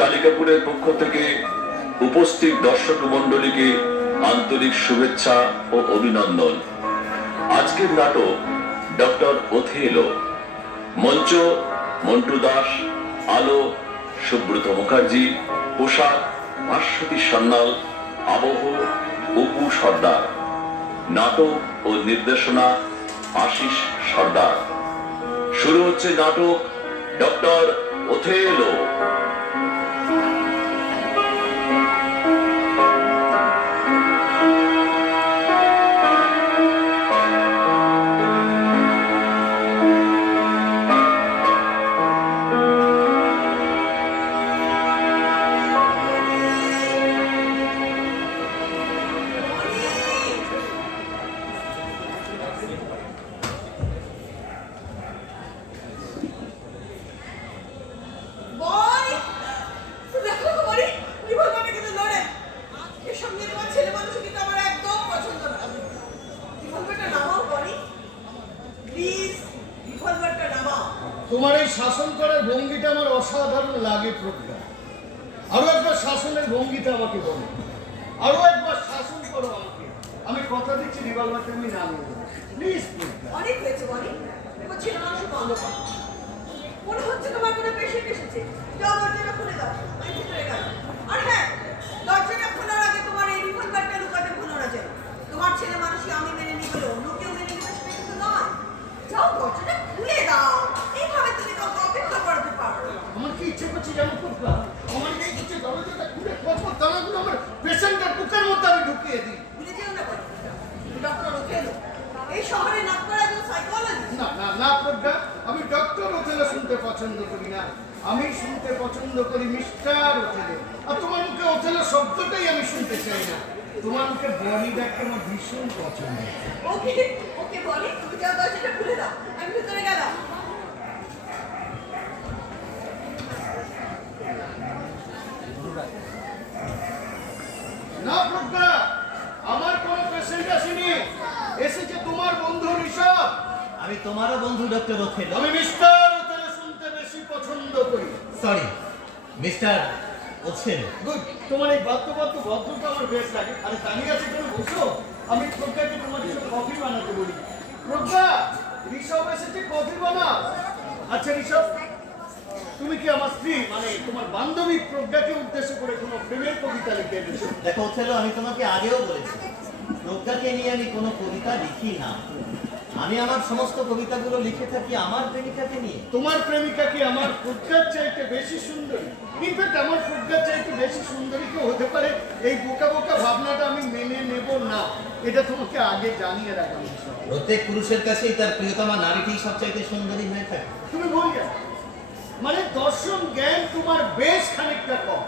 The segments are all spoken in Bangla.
কালিকাপুরের পক্ষ থেকে উপস্থিত দর্শক মণ্ডলীকে আন্তরিক শুভেচ্ছা ও অভিনন্দন। আজকের নাটক ডক্টর ওথেলো। মঞ্চ মন্টু দাস, আলো সুব্রত মুখার্জি, পোশাক ভাস্বতী সান্যাল, আবহ অপু সর্দার, নাটক ও নির্দেশনা আশিস সর্দার। শুরু হচ্ছে নাটক ডক্টর ওথেলো। তোমার এই শাসন করার ভঙ্গিটা আমার অসাধারণ লাগে প্রজ্ঞা। আরো একবার শাসনের ভঙ্গিটা আমাকে বলো, আরো একবার শাসন করো আমাকে। আমি কথা দিচ্ছি রিভলভারটা আমি না নেব, প্লিজ প্রজ্ঞা। অনেক হয়েছে বলি, এবার ছেলে মানুষ বন্ধ করো। মনে হচ্ছে তোমার কোনো পেশেন্ট এসেছে। যাও দরজাটা খুলে দাও, আমি ভিতরে গেল। আর হ্যাঁ, দরজাটা খোলার আগে তোমার এই রিভলভারটা লুকাতে ভুলো না যেন। তোমার ছেলে মানুষই আমি মেনে নিই বলে অন্য কেউ মেনে নিবে সেটা কিন্তু নয়। যাও দরজাটা খুলে দাও, এইভাবে তুমি কাউকে অপেক্ষা করাতে পারো। আমার কি ইচ্ছে করছে জানো প্রজ্ঞা? আমার কি ইচ্ছে দরজাটা খুলে কচকচ দানাগুলো আমার পেশেন্টের বুকের মধ্যে আমি ঢুকিয়ে দিই। ভুলে যেও না বলি, ডক্টর ওথেলো এই শহরে নাম করা একজন সাইকোলজিস্ট। না না না প্রজ্ঞা, আমি ডক্টর ওথেলো শুনতে পছন্দ করি না। আমি শুনতে পছন্দ করি মিস্টার ওথেলো। আর তোমার মুখে ওথেলো শব্দটাই আমি শুনতে চাই না। তোমার মুখে বলি ডাকটা আমার ভীষণ পছন্দ। ওকে ওকে বলি, তুমি যাও দরজাটা খুলে দাও, আমি ভিতরে গেলাম। না প্রজ্ঞা, আমার কোন পেশেন্ট আসেনি, এসেছে তোমার বন্ধু ঋষভ। আমি তোমারও বন্ধু ডক্টর ওথেলো। আমি মিস্টার ওথেলো শুনতে বেশি পছন্দ করি। Sorry, mister Othello. গুড, তোমার এই ভদ্রতা আমার বেশ লাগে। আরে দাঁড়িয়ে আছে তুমি বসো, আমি প্রজ্ঞাকে তোমার জন্য কফি বানাতে বলি। প্রজ্ঞা, ঋষভ এসেছে, কফি বানাও। আচ্ছা ঋষভ, তুমি কি আমার স্ত্রী মানে তোমার বান্ধবী প্রজ্ঞাকে উদ্দেশ্য করে কোনো প্রেমের কবিতা লিখে এনেছো? দেখো ওথেলো, আমি তোমাকে আগেও বলেছি প্রজ্ঞাকে নিয়ে আমি কোনো কবিতা লিখি না। আমি আমার সমস্ত কবিতাগুলো লিখে থাকি আমার প্রেমিকাকে নিয়ে। তোমার প্রেমিকা কি আমার প্রজ্ঞার চাইতে বেশি সুন্দরী? ইনফ্যাক্ট আমার প্রজ্ঞার চাইতে বেশি সুন্দরী কেউ হতে পারে, এই বোকা বোকা ভাবনাটা আমি মেনে নেব না। এটা তোমাকে আগে জানিয়ে রাখা উচিত। প্রত্যেক পুরুষের কাছেই তার প্রিয়তমা নারীটি সবচাইতে সুন্দরী হয়ে থাকে। তুমি ভুল যাও, মানে দর্শন জ্ঞান তোমার বেশ খানিকটা কম।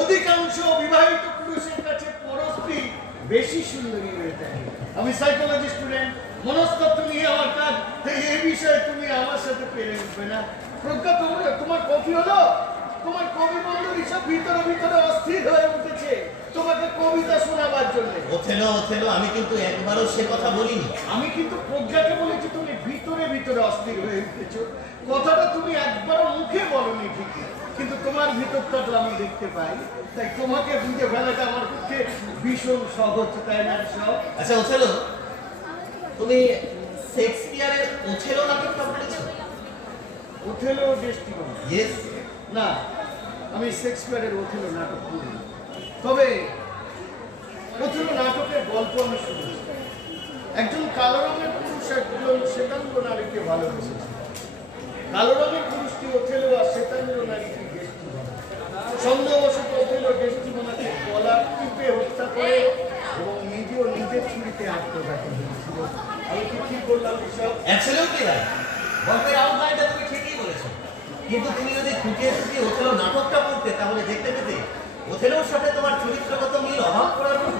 অধিকাংশ বিবাহিত পুরুষের কাছে পরস্ত্রী বেশি সুন্দরী হয়ে থাকে। আমি সাইকোলজি স্টুডেন্ট, মনস্তত্ত্ব নিয়ে আমার কাজ, তাই এই বিষয়ে তুমি আমার সাথে পেরে উঠবে না। প্রজ্ঞা, তোমার কফি হলো? তোমার কবি বন্ধু ঋষভ ভিতরে ভিতরে অস্থির হয়ে উঠেছে তোমাকে কবিতা শোনাবার জন্য। ওথেলো ওথেলো, আমি কিন্তু একবারও সে কথা বলিনি। আমি কিন্তু প্রজ্ঞাকে বলেছি তুমি ভিতরে ভিতরে অস্থির হয়ে উঠেছো। কথাটা তুমি একবারও মুখে বলনি ঠিকই, কিন্তু তোমার ভিতরটা তো আমি দেখতে পাই। তাই তোমাকে বুঝে ফেলাটা আমার পক্ষে ভীষণ সহজ, তাই না সব? আচ্ছা ওথেলো, তুমি শেক্সপিয়ারের ওথেলো নাটকটা পড়েছো? Othello destiny? ইয়েস। না, আমি শেক্সপিয়ারের ওথেলো নাটক পড়িনি, তবে ওথেলো নাটকের গল্প আমি শুনেছি। একজন কালো রঙের পুরুষ একজন শ্বেতাঙ্গ নারীকে ভালোবেসেছে। কালো রঙের পুরুষটি ওথেলো আর শ্বেতাঙ্গ নারীটি ডেস্টিমোনা। সন্দেহবশত ওথেলো ডেস্টিমোনাকে গলা টিপে হত্যা করে এবং নিজেও নিজের ছুরিতে আত্মঘাতী হয়েছিল। আমি কি ঠিক বললাম ঋষভ? Absolutely right. গল্পের আউটলাইনটা তুমি ঠিকই বলেছো, কিন্তু তুমি যদি খুঁটিয়ে খুঁটিয়ে ওথেলো নাটকটা পড়তে তাহলে দেখতে পেতে ওথেলোর সাথে তোমার চরিত্রগত মিল অভাব করার মতো।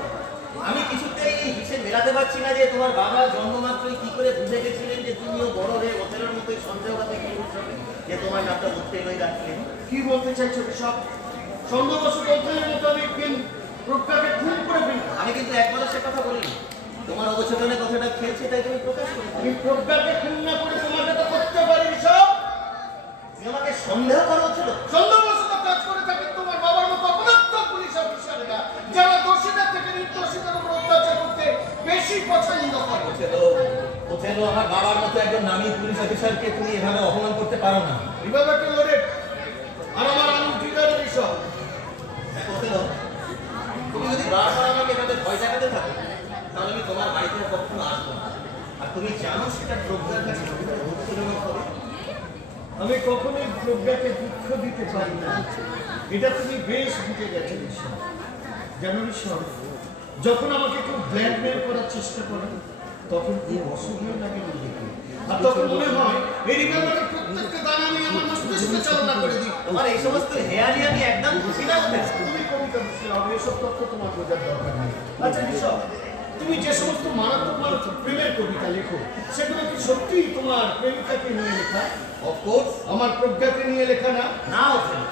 আমি কিছুতেই এই হিসেবে মেলাতে পারছি না যে তোমার বাবা জন্মমাত্রই কি করে বুঝে গেছিলেন যে তুমিও বড় হয়ে ওথেলোর মতোই সন্দেহবাদী কি উৎসবে যে তোমার নামটা ওথেলোই রাখলেন। কি বলতে চাইছো সব? সন্দেহবশত ওথেলোর মতো আমি প্রজ্ঞাকে খুন করে ফেলি? আমি কিন্তু একবারও সে কথা বলিনি। তোমার অবচেতনে কথাটা খেলছে তাই তুমি প্রকাশ করি। আমি প্রজ্ঞাকে খুন না করে তোমাকে তো করতে পারি সব। তুমি আমাকে সন্দেহ করো ছিল। সন্দেহবশত কাজ করে থাকে তোমার বাবার মতো অপদার্থ পুলিশ অফিসাররা, যারা দোষীদের থেকে নির্দোষীদের উপর অত্যাচার করতে বেশি পছন্দ করে। ওথেলো আমার বাবার মতো একজন নামী পুলিশ অফিসারকে তুমি এভাবে অপমান করতে পারো না। রিভলভারটা লোডেড আর আমার আলু ট্রিগারের সব। ওথেলো, তুমি যদি বারবার আমাকে এভাবে ভয় দেখাতে থাকো তাহলে আমি তোমার বাড়িতে কখনো আসবো না। আর তুমি জানো সেটা প্রজ্ঞার কাছে হবে। আমি কখনোই প্রজ্ঞাকে দুঃখ দিতে পারি না, এটা তুমি বেশ বুঝে গেছো ঈশ্বর। জানো ঈশ্বর, যখন আমাকে কেউ ব্ল্যাকমেল করার চেষ্টা করে তখন খুব অসুবিধা লাগে নিজেকে, আর তখন মনে হয় এই রিভলভারের প্রত্যেকটা দানা আমি আমার মস্তিষ্কে চালনা করে দিই। তোমার এই সমস্ত হেয়ালি আমি একদম খুশি না হতে। তুমি কবিতা বুঝতে হবে, এসব তথ্য তোমার বোঝার দরকার নেই। আচ্ছা ঈশ্বর, তুমি যে সমস্ত মারাত্মক মারাত্মক প্রেমের কবিতা লেখো সেগুলো কি সত্যিই তোমার প্রেমিকাকে নিয়ে লেখা? অফকোর্স। আমার প্রজ্ঞাকে নিয়ে লেখা না? না ওঠেন,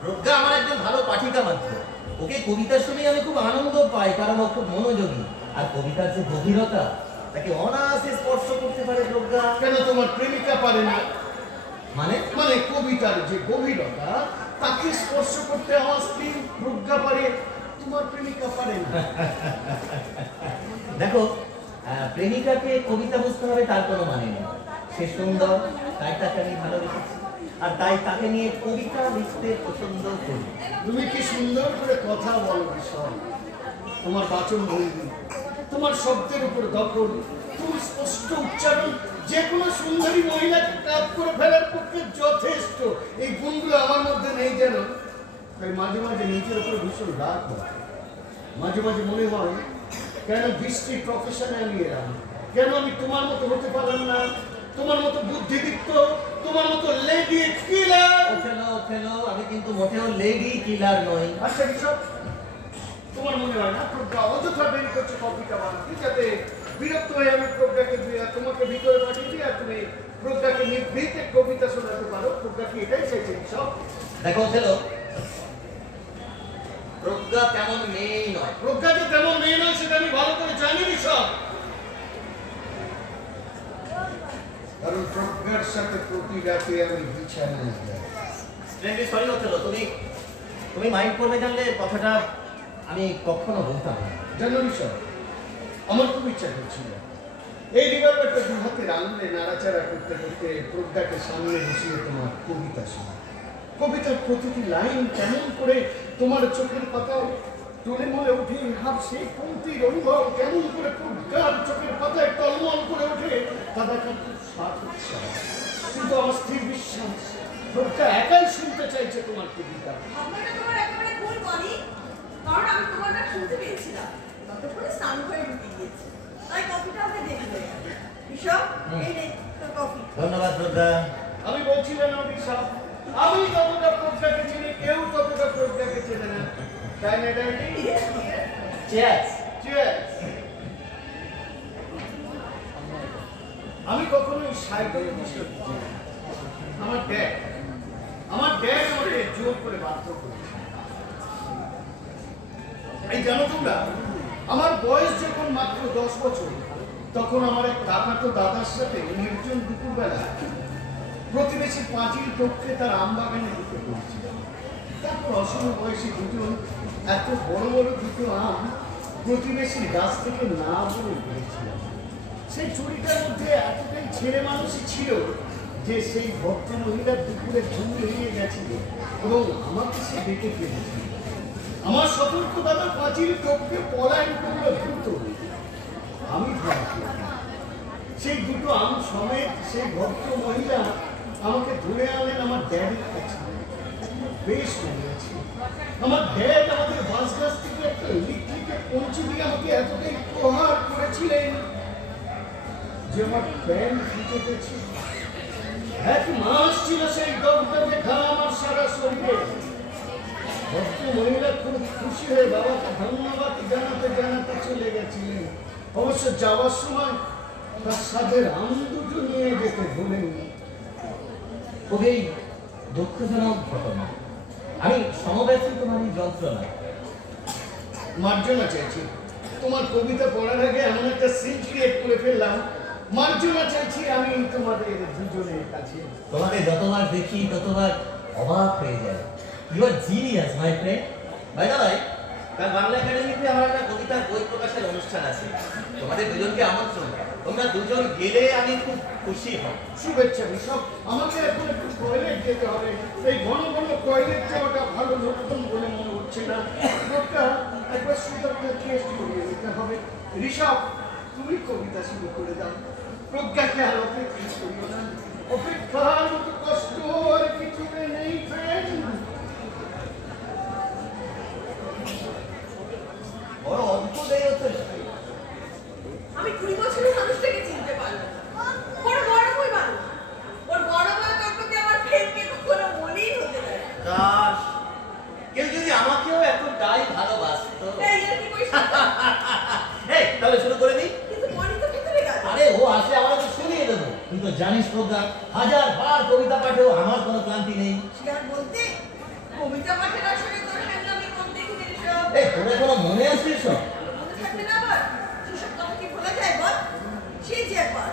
প্রজ্ঞা আমার একজন ভালো পাঠিকা মাত্র। ওকে কবিতা শুনে আমি খুব আনন্দ পাই, কারণ ও খুব মনোযোগী। আর কবিতার যে গভীরতা তাকে অনায়াসে স্পর্শ করতে পারে প্রজ্ঞা। কেন তোমার প্রেমিকা পারে না? মানে মানে কবিতার যে গভীরতা তাকে স্পর্শ করতে আমার স্ত্রী প্রজ্ঞা পারে, তোমার প্রেমিকা পারে না। দেখো, প্রেমিকাকে কবিতা বুঝতে হবে তার কোনো মানে নেই। সে সুন্দর, তাই তাকে আমি ভালোবেসেছি, আর তাই তাকে নিয়ে কবিতা লিখতে পছন্দ করি। তুমি কি সুন্দর করে কথা বলো ঈশ্বর, তোমার বাচন ভঙ্গি, তোমার শব্দের উপর দখল, তোমার স্পষ্ট উচ্চারণ যে কোনো সুন্দরী মহিলাকে কাজ করে ফেলার পক্ষে যথেষ্ট। এই গুণগুলো আমার মধ্যে নেই যেন, তাই মাঝে মাঝে নিজের উপর ভীষণ রাগ হয়। মাঝে মাঝে মনে হয় কেন বৃষ্টির প্রফেশনে আমি এলাম, কেন আমি তোমার মতো হতে পারলাম না, তোমার মতো বুদ্ধিদীপ্ত, তোমার মতো লেডি কিলার। ওঠেলো, আমি কিন্তু মোটেও লেডি কিলার নই। আচ্ছা এসব তোমার মনে হয় না প্রজ্ঞা অযথা দেরি করছে কবিতা বানাতে, যাতে বিরক্ত হয়ে আমি প্রজ্ঞাকে তোমাকে ভিতরে পাঠিয়ে দিই আর তুমি প্রজ্ঞাকে নিভৃতে কবিতা শোনাতে পারো? প্রজ্ঞা কি এটাই চাইছে সব? দেখো ওঠেলো, প্রজ্ঞা তেমন মেয়েই নয়। প্রজ্ঞা যে তেমন মেয়ে নয় সেটা আমি ভালো করে জানি সব, কারণ প্রজ্ঞার সাথে প্রতি রাতে আমি বিছানায় যাই। সরি ওঠেলো, তুমি মাইন্ড করবে জানলে কথাটা আমি কখনো বলতাম না। জানো সব, আমার খুব ইচ্ছা করছিল এই রিভলভারটা দু হাতের আঙুলে নাড়াচাড়া করতে করতে প্রজ্ঞাকে সামনে বসিয়ে তোমার কবিতা শোনা। কবিতার প্রতিটি লাইন কেমন করে তোমার চোখের পাতায় টলে মলে ওঠে, ভাব সেই পঙ্ক্তির অনুভব কেমন করে প্রজ্ঞার চোখের পাতায় টলমল করে ওঠে, তা দেখার খুব স্বাদ হচ্ছে। কিন্তু আমার স্থির বিশ্বাস প্রজ্ঞা একাই শুনতে চাইছে তোমার কবিতা। আপনারা তোমার একেবারে ভুল বলি, কারণ আমি তোমার নাম শুনতে পেয়েছিলাম, ততক্ষণে স্নান করে ঢুকে গিয়েছি, তাই কফিটা আমাকে দেরি হয়ে গেল। বিশপ, এই নে তোর কফি। ধন্যবাদ প্রজ্ঞা। আমি বলছিলাম না বিশাল, আমি যতটা প্রজ্ঞাকে চিনি কেউ ততটা প্রজ্ঞাকে চেনে না, তাই না ডাইনি? চিয়ার্স। চিয়ার্স। আমি কখনোই সাইকোলজিস্ট হতে চাই না। আমার ড্যাড আমাকে জোর করে বাধ্য করেছে। এই জানো তোমরা, আমার বয়স যখন মাত্র 10 বছর, তখন আমার এক কাকাতো দাদার সাথে নির্জন দুপুরবেলা প্রতিবেশী পাঁচিল টপকে তার আম বাগানে ঢুকে পড়েছিল। তারপর অসম বয়সী দুজন এত বড় বড় দুটো আম প্রতিবেশীর গাছ থেকে না বলে পেয়েছিলাম। সেই চুরিটার মধ্যে এতটাই ছেলে মানুষই ছিল যে সেই ভক্ত মহিলার দুপুরে ঘুম ভেঙে গেছিল এবং আমাকে সে ডেকে ফেলেছিল। আমার সতর্ক দাদা পাঁচিল টপকে পলায়ন করলো দ্রুত, আমি সেই দুটো আম সমেত সেই ভক্ত মহিলা আমাকে ধরে আনলেন আমার ড্যাডের কাছে। বেশ মনে আছে, আমার ড্যাড আমাদের বাস গাছ থেকে একটা ইলেকট্রিকের পৌঁছে দিয়ে আমাকে এতটাই প্রহার করেছিলেন যে আমার প্যান্ট ফুটে গেছে। 1 মাস ছিল সেই দগদগে ঘাম আমার সারা শরীরে। ভক্ত মহিলা খুব খুশি হয়ে বাবাকে ধন্যবাদ জানাতে জানাতে চলে গেছিলেন। অবশ্য যাওয়ার সময় তার সাথের আম দুটো নিয়ে যেতে ভুলেনি। খুবই দুঃখজনক ঘটনা। আমি সমবেত তোমার এই যন্ত্রণা। মার্জনা চাইছি। তোমার কবিতা পড়ার আগে এমন একটা সিন ক্রিয়েট করে ফেললাম, মার্জনা চাইছি আমি তোমাদের দুজনের কাছে। তোমাকে যতবার দেখি ততবার অবাক হয়ে যায়। You are genius my friend. By the way, কাল বাংলা একাডেমিতে আমার একটা কবিতার বই প্রকাশের অনুষ্ঠান আছে। তোমাদের দুজনকে আমন্ত্রণ। তোমরা দুজন গেলে আমি খুব খুশি হব। শুভেচ্ছা ঋষভ। আমাকে এখন একটু টয়লেট যেতে হবে। এই ঘন ঘন টয়লেট যাওয়াটা ভালো লক্ষণ বলে মনে হচ্ছে না। লোকটা একবার সুন্দরকে টেস্ট করিয়ে দিতে হবে। ঋষভ, তুমি কবিতা শুরু করে দাও। প্রজ্ঞাকে আর অপেক্ষা করিও না। অপেক্ষার মতো কষ্ট আর কিছু নেই ফ্রেন্ড। বড় অদ্ভুত এই হচ্ছে। আমি 20 বছরের মানুষটাকে চিনতে পারলাম না। বড় বড় বই মানুষ। ওর বড় বড় তত্ত্বকে আমার ফ্রেন্ডকে কখনো মনেই হতে দেয় না। কাশ কেউ যদি আমাকেও এতটাই ভালোবাসতো। এই আর কি কইছ? এই তাহলে শুরু করে দিই। কিন্তু মনি তো ভিতরে গেল। আরে ও আসলে আমাকে শুনিয়ে দেবো। তুই তো জানিস প্রজ্ঞা, 1000 বার কবিতা পাঠেও আমার কোনো ক্লান্তি নেই। সে আর বলতে কবিতা পাঠের আসলে তোর হ্যান্ডামি কম দেখি সব। এই তোদের কোনো মনে আছে সব? মনে থাকবে না আবার? সেসব কথা কি ভোলা যায় বল? সেই যে একবার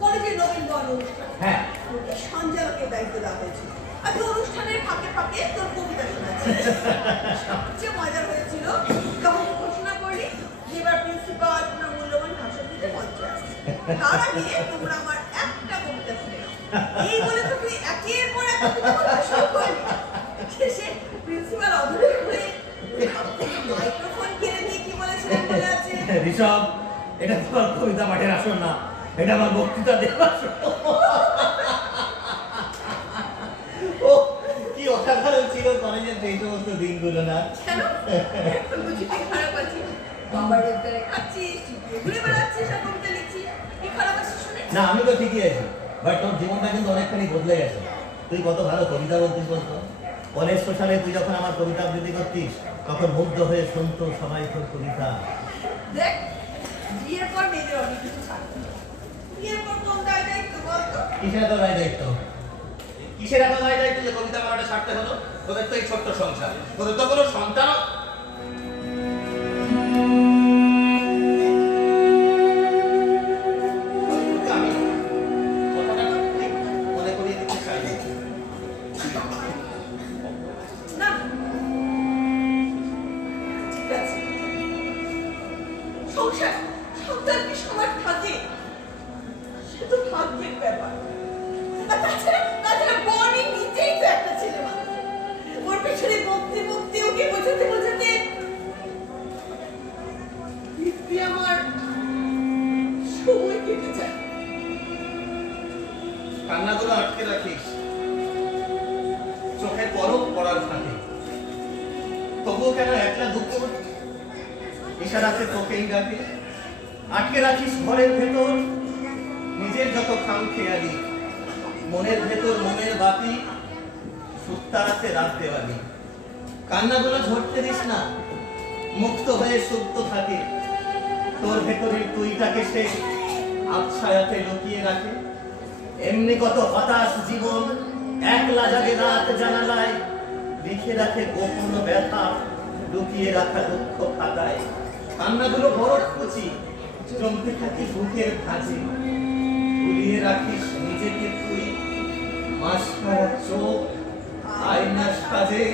কলেজের নবীনবরণ অনুষ্ঠান। হ্যাঁ। ওকে সঞ্চালকের দায়িত্ব দেওয়া হয়েছিল। আমি অনুষ্ঠানের ফাঁকে ফাঁকে তোর কবিতা শোনাচ্ছি। সবচেয়ে মজার হয়েছিল যখন ঘোষণা করলি যে এবার প্রিন্সিপাল আপনার মূল্যবান ভাষণ দিতে মঞ্চে আসছে। তার আগে তোমরা আমার একটা কবিতা শুনে নাও। এই বলে তো তুই একের পর এক কবিতা বলতে শুরু করলি। শেষে প্রিন্সিপাল অধরে হয়ে মাইক্রোফোন কেড়ে নিয়ে কি বলেছিলেন বলে আছে? ঋষভ, এটা তোমার কবিতা পাঠের আসর না, এটা আমার বক্তৃতা দেওয়ার আসর। ও কি অসাধারণ ছিল কলেজের এই সমস্ত দিনগুলো না? কেন? এখন বুঝি তুই খারাপ আছিস? বাবার রোজগারে খাচ্ছিস, টিপিয়ে ঘুরে বেড়াচ্ছিস, আর কবিতা লিখছিস। কি খারাপ আছিস শুনে? না, আমি তো ঠিকই আছি, বাট তোর জীবনটা কিন্তু অনেকখানি বদলে গেছে। তুই কত ভালো কবিতা বলতিস বলতো। কলেজ সোশ্যালে তুই যখন আমার কবিতা আবৃত্তি করতিস তখন মুগ্ধ হয়ে শুনতো সবাই তোর কবিতা। দেখ, বিয়ের পর মেয়েদের অনেক কিছু ছাড়তে হয়। বিয়ের পর কোন দায় দায়িত্ব বলতো? কিসের এত দায় দায়িত্ব? কিসের এত দায় দায়িত্ব যে কবিতা পড়াটা ছাড়তে হলো? তোদের তো এই ছোট্ট সংসার, তোদের তো কোনো সন্তান। আমি কথাটা ঠিক মনে করিয়ে দিতে চাই না, ঠিক আছে। সংসার সন্তান কি সবার থাকে? সে তো ভাগ্যের ব্যাপার। আর তাছাড়া বনি নিজেই তো একটা ছেলে মানুষ। ওর পেছনে বকতে বকতে ওকে বোঝাতে বোঝাতে দিব্যি আমার সময় কেটে যায়। কান্নাগুলো আটকে রাখিস চোখে পরক পড়ার ফাঁকে। তবুও কেন একলা দুঃখ ইশারাতে তোকেই ডাকে। আটকে রাখিস ঘরের ভেতর নিজের যত খামখেয়ালি। মনের ভেতর মনের বাতি সুত্তারাতে রাত দেওয়ালি। কান্নাগুলো ঝরতে দিস না, মুক্ত হয়ে সুপ্ত থাকে। তোর ভেতরের তুইটাকে সে আবছায়াতে লুকিয়ে রাখে। এমনি কত হতাশ জীবন একলা জাগে রাত জানালায়। লিখে রাখে গোপন ব্যথা, লুকিয়ে রাখা দুঃখ খাতায়। কান্নাগুলো বরফ কুচি জমতে থাকে বুকের ভাঁজে। ভুলিয়ে রাখিস নিজেকে তুই মাস্কারা চোখ আয়না সাজে।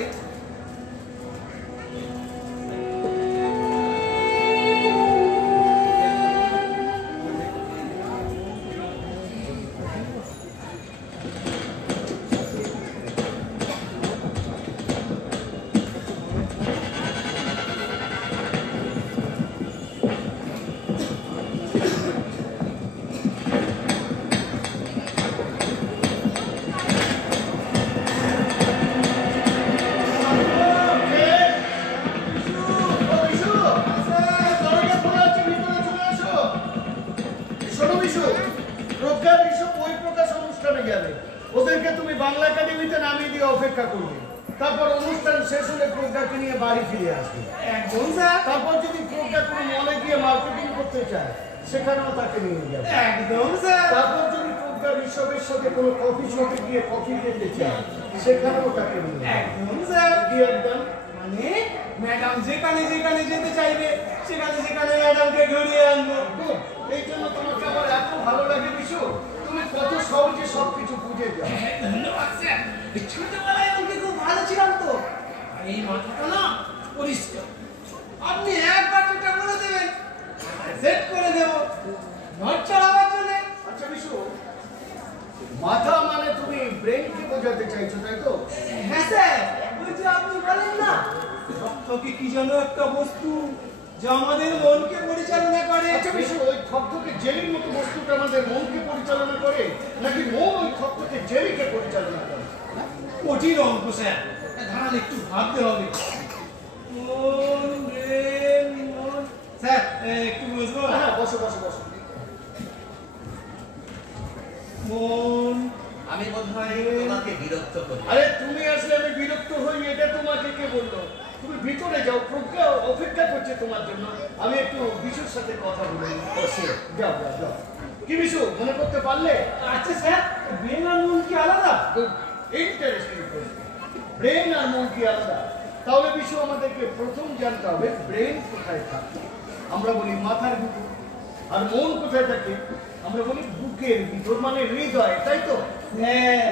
ওদেরকে তুমি বাংলা একাডেমিতে নামিয়ে দিয়ে অপেক্ষা করবে। তারপর অনুষ্ঠান শেষ হলে প্রজ্ঞাকে নিয়ে বাড়ি ফিরে আসবে। একদম স্যার। তারপর যদি প্রজ্ঞা কোনো মলে গিয়ে মার্কেটিং করতে চায় সেখানেও তাকে নিয়ে যাবে। একদম স্যার। তারপর যদি প্রজ্ঞা ঋষভের সাথে কোনো কফি শপে গিয়ে কফি খেতে চায় সেখানেও তাকে নিয়ে যাবে। একদম স্যার। কি একদম? মানে ম্যাডাম যেখানে যেখানে যেতে চাইবে সেখানে সেখানে ম্যাডামকে ঘুরিয়ে আনবো। খুব, এই জন্য তোমাকে আমার এত ভালো লাগে বিশু, তুমি কত সহজে সবকিছু বুঝে যাও। ধন্যবাদ স্যার। ছোটবেলায় আমাকে খুব ভালো ছিলাম তো, আর এই মাথাটা না পরিষ্কার। আপনি একবার যেটা বলে দেবেন সেট করে দেবো নট চালাবার জন্য। আচ্ছা বিশু, মাথা মানে তুমি ব্রেনকে বোঝাতে চাইছো তাই তো? হ্যাঁ স্যার, ওই যে আপনি বলেন না থকথকে কি যেন একটা বস্তু যা আমাদের মনকে পরিচালনা করে। আচ্ছা বিশু, ওই থকথকে জেলির মতো বস্তুটা আমাদের মনকে পরিচালনা করে নাকি মন ওই থকথকে জেলিকে পরিচালনা করে? কঠিন অঙ্ক স্যার, ধারণ একটু ভাবতে হবে। মন ব্রেন মন। স্যার একটু বুঝবো? হ্যাঁ, বসো বসো বসো। মন। আমি বোধহয় তোমাকে বিরক্ত করি। আরে তুমি আসলে আমি বিরক্ত হই, এটা তোমাকে কে বললো? তুমি ভিতরে যাও, প্রজ্ঞা অপেক্ষা করছে তোমার জন্য। আমি একটু বিশুর সাথে কথা বলে নিই। যাও যাও যাও। কি বিশু, মনে করতে পারলে? আচ্ছা স্যার, ব্রেন আর মন কি আলাদা? ইন্টারেস্টিং প্রশ্ন। ব্রেন আর মন কি আলাদা? তাহলে বিশু আমাদেরকে প্রথম জানতে হবে ব্রেন কোথায় থাকে। আমরা বলি মাথার ভিতর, আর মন কোথায় থাকে? আমরা বলি বুকের ভিতর, মানে হৃদয়, তাই তো? হ্যাঁ,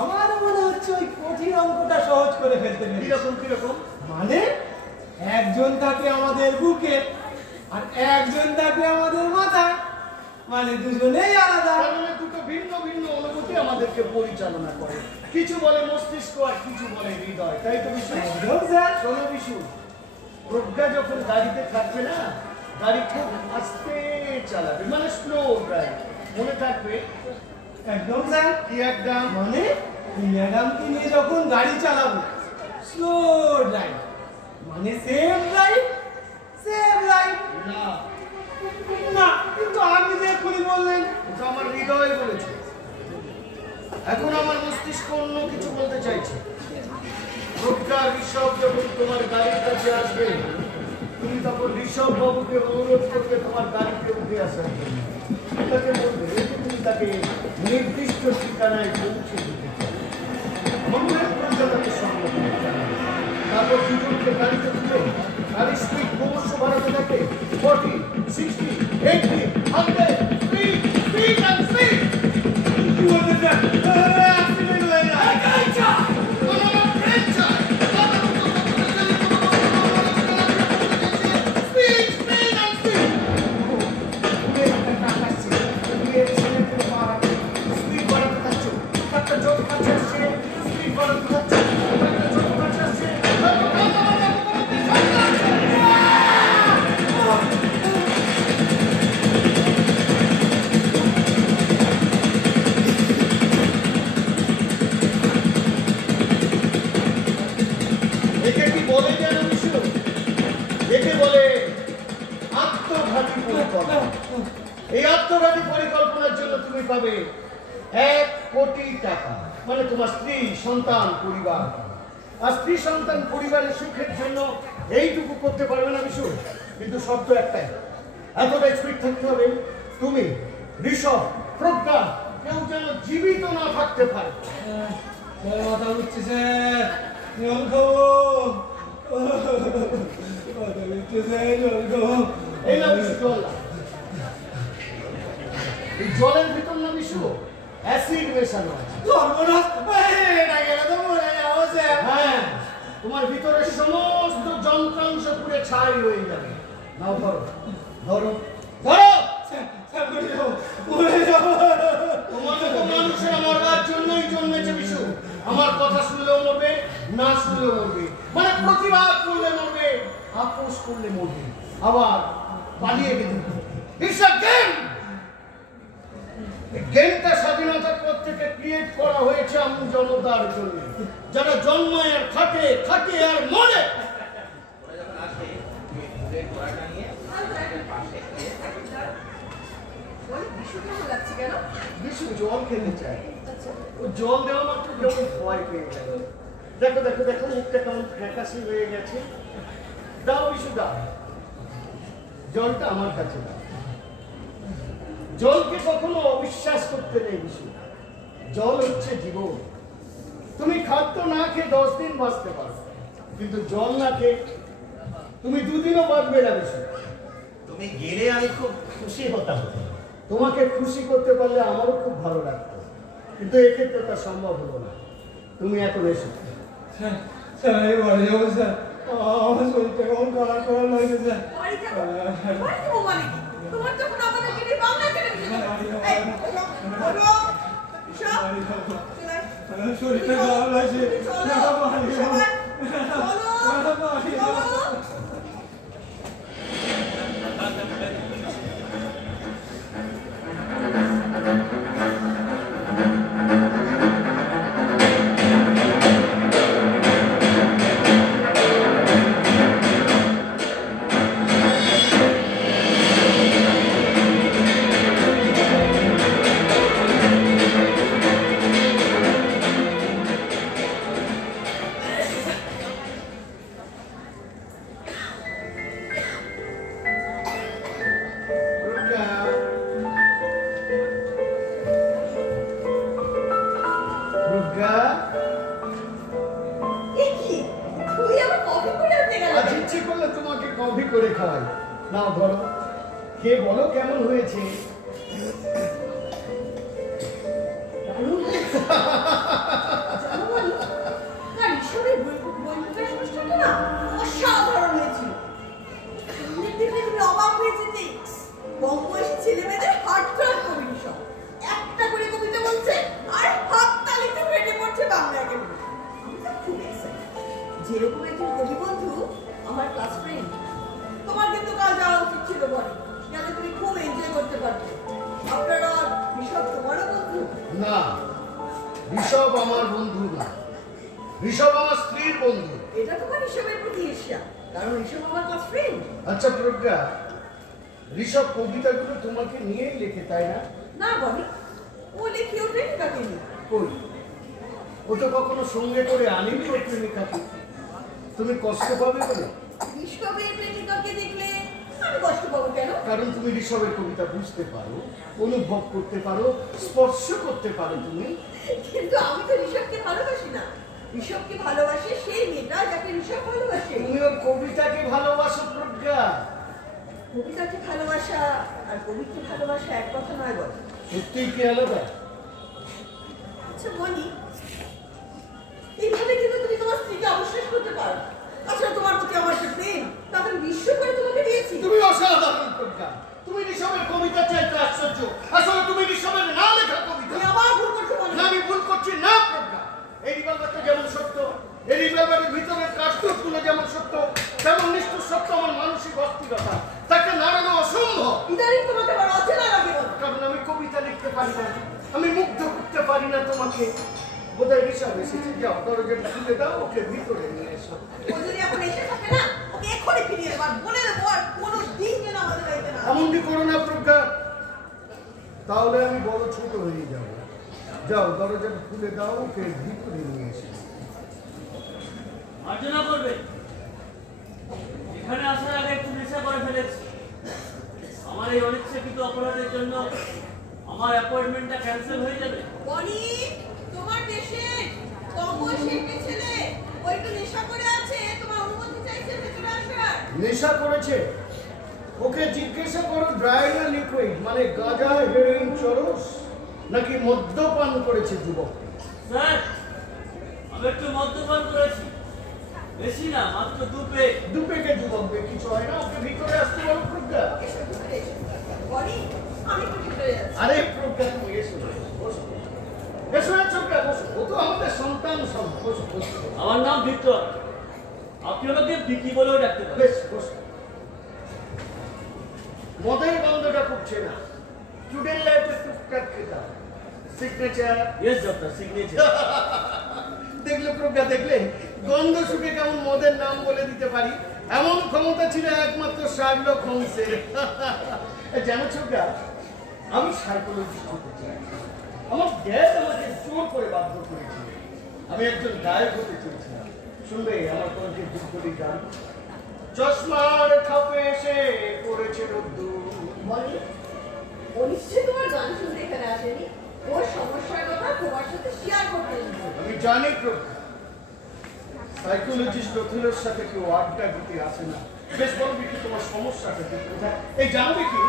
আমার মনে হচ্ছে ওই কঠিন অঙ্কটা সহজ করে ফেলতে পেরেছি। কিরকম কিরকম? মানে একজন থাকে আমাদের বুকে আর একজন থাকে আমাদের মাথায়, মানে দুজনেই আলাদা। তার মানে দুটো ভিন্ন ভিন্ন অনুভূতি আমাদেরকে পরিচালনা করে। কিছু বলে মস্তিষ্ক আর কিছু বলে হৃদয়, তাই তো বিশু? একদম স্যার। শোনো বিশু, প্রজ্ঞা যখন গাড়িতে থাকবে না, গাড়ি খুব আস্তে চালাবে, মানে স্লো ড্রাইভ। মনে থাকবে? একদম স্যার। কি একদম? মানে ম্যাডামকে নিয়ে যখন গাড়ি চালাবো স্লো ড্রাইভ, মানে সেম ড্রাইভ সেম লাইফ। না, না, কিন্তু আপনি যে এক্ষুনি বললেন। এটা আমার হৃদয় বলেছে। এখন আমার মস্তিষ্ক অন্য কিছু বলতে চাইছে। প্রজ্ঞা ঋষভ যখন তোমার গাড়ির কাছে আসবে, তুমি তখন ঋষভ বাবুকে অনুরোধ করবে তোমার গাড়িতে উঠে আসার জন্য। তাকে বলবে যে তুমি তাকে নির্দিষ্ট ঠিকানায় পৌঁছে দিতে চাও। মনে হয় প্রজ্ঞা তাকে সম্মত জানাবে। তারপর দুজনকে গাড়িতে তুলে গাড়ির স্পিড ক্রমশ বাড়াতে থাকে। 40, 60, 80, 100, স্পিড স্পিড অ্যান্ড স্পিড। কি বলছেন স্যার? অ্যাক্সিডেন্ট হয়ে যায়। একে কি বলে জানো বিশু? একে বলে আত্মঘাতী পরিকল্পনা। এই আত্মঘাতী পরিকল্পনার জন্য তুমি পাবে 1 কোটি টাকা, মানে তোমার স্ত্রী, সন্তান, পরিবার। আর স্ত্রী সন্তান পরিবারের সুখের জন্য এইটুকু করতে পারবে না বিশু, কিন্তু শর্ত একটাই, এতটা স্পিড থাকতে হবে তুমি, ঋষভ, প্রজ্ঞা কেউ যেন জীবিত না থাকতে পারে। স্যার মাথা উঠছে স্যার, জল খাবো। মাথা উঠছে স্যার, জল খাবো। এই না বিশু, জল না। এই জলের ভিতর না বিশু অ্যাসিড মেশানো আছে। সর্বনাশ, এটা গেলে তো মরে যাবো স্যার। হ্যাঁ, তোমার ভিতরের সমস্ত যন্ত্রাংশ পুড়ে ছাই হয়ে যাবে। নাও ধরো ধরো ধরো। স্যার মরে যাবো, মরে যাবো। তোমার মতো মানুষেরা মরবার জন্যই জন্মেছে বিশু। আমার কথা শুনলেও মরবে, না শুনলেও মরবে, মানে প্রতিবাদ করলে মরবে, আপোষ করলে মরবে, আবার পালিয়ে গেলে মরবে। It's a game! এই গেমটা স্বাধীনতার পর থেকে ক্রিয়েট করা হয়েছে আম জনতার জন্য, যারা জন্মায় আর খাটে, খাটে আর মরে। ওরা যখন আসে ঘুরে ঘোড়াটা নিয়ে পাশে গিয়ে বলে বিশু কেমন লাগছে কেন? বিশু জল খেতে চায়। আচ্ছা, ও জল দেওয়া মাত্র কেমন ভয় পেয়ে গেল। দেখো দেখো দেখো, মুখটা কেমন ফ্যাকাশি হয়ে গেছে। দাও বিশু দাও, জলটা আমার কাছে দাও। জলকে কখনো অবিশ্বাস করতে নেই বিশু। জল হচ্ছে জীবন। তুমি খাদ্য না খেয়ে 10 দিন বাঁচতে পারো, কিন্তু জল না খেয়ে তুমি 2 দিনও বাঁচবে না বিশু। তুমি গেলে আমি খুব খুশি হতাম। তোমাকে খুশি করতে পারলে আমারও খুব ভালো লাগতো, কিন্তু এক্ষেত্রে তা সম্ভব হলো না। তুমি এখন এসো। আমার শরীরটা কেমন খারাপ করা লাগছে স্যার। বাড়ি যাবো? বাড়ি যাবো মানে কি? তোমার যখন আমাদেরকে নিয়ে বাংলা টেলিভিশন এই বলো সব শরীরটা খারাপ লাগছে। করে খাওয়াই। নাও ধরো, খেয়ে বলো কেমন হয়েছে। অসাধারণ হয়েছিল। অবাক হয়েছে কম বয়সী ছেলে মেয়েদের হার্ট ক্রাশ কবিতা সব একটা করে কবিতা বলছে আর হাত তালিতে ফেটে পড়ছে বাংলা একেবারে। খুব এক্সাইটেড। যেরকম একজন কবি বন্ধু আমার ক্লাস ফ্রেন্ড, তোমার কিন্তু কাল যাওয়া উচিত ছিল বলে, যাতে তুমি খুব এনজয় করতে পারবে। আপনারা ঋষভ তোমারও বন্ধু? না, ঋষভ আমার বন্ধু না, ঋষভ আমার স্ত্রীর বন্ধু। এটা তোমার ঋষভের প্রতি ঈর্ষা, কারণ ঋষভ আমার ক্লাস ফ্রেন্ড। আচ্ছা প্রজ্ঞা, ঋষভ কবিতাগুলো তোমাকে নিয়েই লেখে তাই না? না বনি, ও লেখি ও প্রেমিকাকে নিয়ে। কই, ও তো কখনো সঙ্গে করে আনিনি ওর প্রেমিকাকে। তুমি কষ্ট পাবে বলে? ঋষভের প্রেমিকাকে দেখলে আমি কষ্ট পাবো কেন? কারণ তুমি ঋষভের কবিতা বুঝতে পারো, অনুভব করতে পারো, স্পর্শ করতে পারো তুমি। কিন্তু আমি তো ঋষভকে ভালোবাসি না। ঋষভকে ভালোবাসে সেই মেয়েটা যাকে ঋষভ ভালোবাসে। তুমি ওর কবিতাকে ভালোবাসো প্রজ্ঞা। কবিতাকে ভালোবাসা আর কবিকে ভালোবাসা এক কথা নয় বলে। সত্যিই কি আলাদা? আচ্ছা বলি, এইভাবে কিন্তু তুমি তোমার স্ত্রীকে অবিশ্বাস করতে পারো। আচ্ছা তোমার প্রতি আমার যে প্রেম, তাকে বিশ্ব করে তোমাকে দিয়েছি। তুমি অসাধারণ প্রজ্ঞা। তুমি ঋষভের কবিতা চাইতে আশ্চর্য। আসলে তুমি ঋষভের না লেখা কবিতা। তুমি আমার ভুল করছো মনে না, আমি ভুল করছি না প্রজ্ঞা। এই রিভলভারটা যেমন সত্য, এই রিভলভারের ভিতরের কার্তুজগুলো যেমন সত্য, তেমন নিষ্ঠুর সত্য আমার মানসিক অস্থিরতা। তাকে নাড়ানো অসম্ভব। ইদানিং তোমাকে আমার অচেনা লাগে বলো। কারণ আমি কবিতা লিখতে পারি না, আমি মুগ্ধ করতে পারি না তোমাকে। বোধহয় ঋষভ এসেছে, যাও দরজাটা খুলে দাও, ওকে ভিতরে নিয়ে এসো। ও যদি এখন এসে থাকে না, ওকে এক্ষুনি ফিরিয়ে দেবো আর বলে দেবো আর কোনো দিন যেন আমাদের বাড়িতে না। এমনটি করো না প্রজ্ঞা, তাহলে আমি বড় ছোট হয়ে যাবো। যাও দরজাটা খুলে দাও, ওকে ভিতরে নিয়ে এসো। মার্জনা করবে, এখানে আসার আগে একটু নেশা করে ফেলেছি। আমার এই অনিচ্ছাকৃত অপরাধের জন্য আমার অ্যাপয়েন্টমেন্টটা ক্যান্সেল হয়ে যাবে। বনি, তোমার দেশে কম বয়সী একটা ছেলে ওই একটু নেশা করে আছে, তোমার অনুমতি চাইছে ভেতরে আসার। নেশা করেছে? ওকে জিজ্ঞাসা করো ড্রাই না লিকুইড, মানে গাঁজা, হেরোইন, চরস, নাকি মদ্যপান করেছে যুবক? স্যার, আমি একটু মদ্যপান করেছি, বেশি না, মাত্র 2 পেগ। 2 পেগে যুবকদের কিছু হয় না। ওকে ভিতরে আসতে বলো প্রজ্ঞা। এসো ভিতরে এসো। বনি, আমি একটু ভিতরে যাচ্ছি। আরে প্রজ্ঞা তুমি এসো, বসো এসো এসো প্রজ্ঞা, বসো। ও তো আমাদের সন্তান সব। বসো বসো। আমার নাম ভিক্টর, আপনি আমাকে ভিকি বলেও ডাকতে পারেন। বেশ বসো। মদের গন্ধটা খুব চেনা। স্টুডেন্ট লাইফে টুকটাক খেতাম। সিগনেচার? Yes doctor, signature. দেখলে প্রজ্ঞা, দেখলে গন্ধ শুকে কেমন মদের নাম বলে দিতে পারি। এমন ক্ষমতা ছিল একমাত্র শার্লক হোমসের। জানো প্রজ্ঞা, আমি সাইকোলজিস্ট হতে চাই। আমার ড্যাড আমাকে জোর করে বাধ্য করেছিল। আমি একজন গায়ক হতে চেয়েছিলাম। শুনবে আমার কণ্ঠে দুর্গলি গান? চশমার খাপে এসে পড়েছে রোদ্দুর। বলি ও নিশ্চয়ই তোমার গান শুনতে এখানে আসেনি, ওর সমস্যার কথা তোমার সাথে শেয়ার করতে এসেছে। আমি জানি প্রজ্ঞা, সাইকোলজিস্ট অথিলোর সাথে কেউ আড্ডা দিতে আসে না। বেশ বলবি কি তোমার সমস্যাটা কি কোথায়? এই জানবে কি,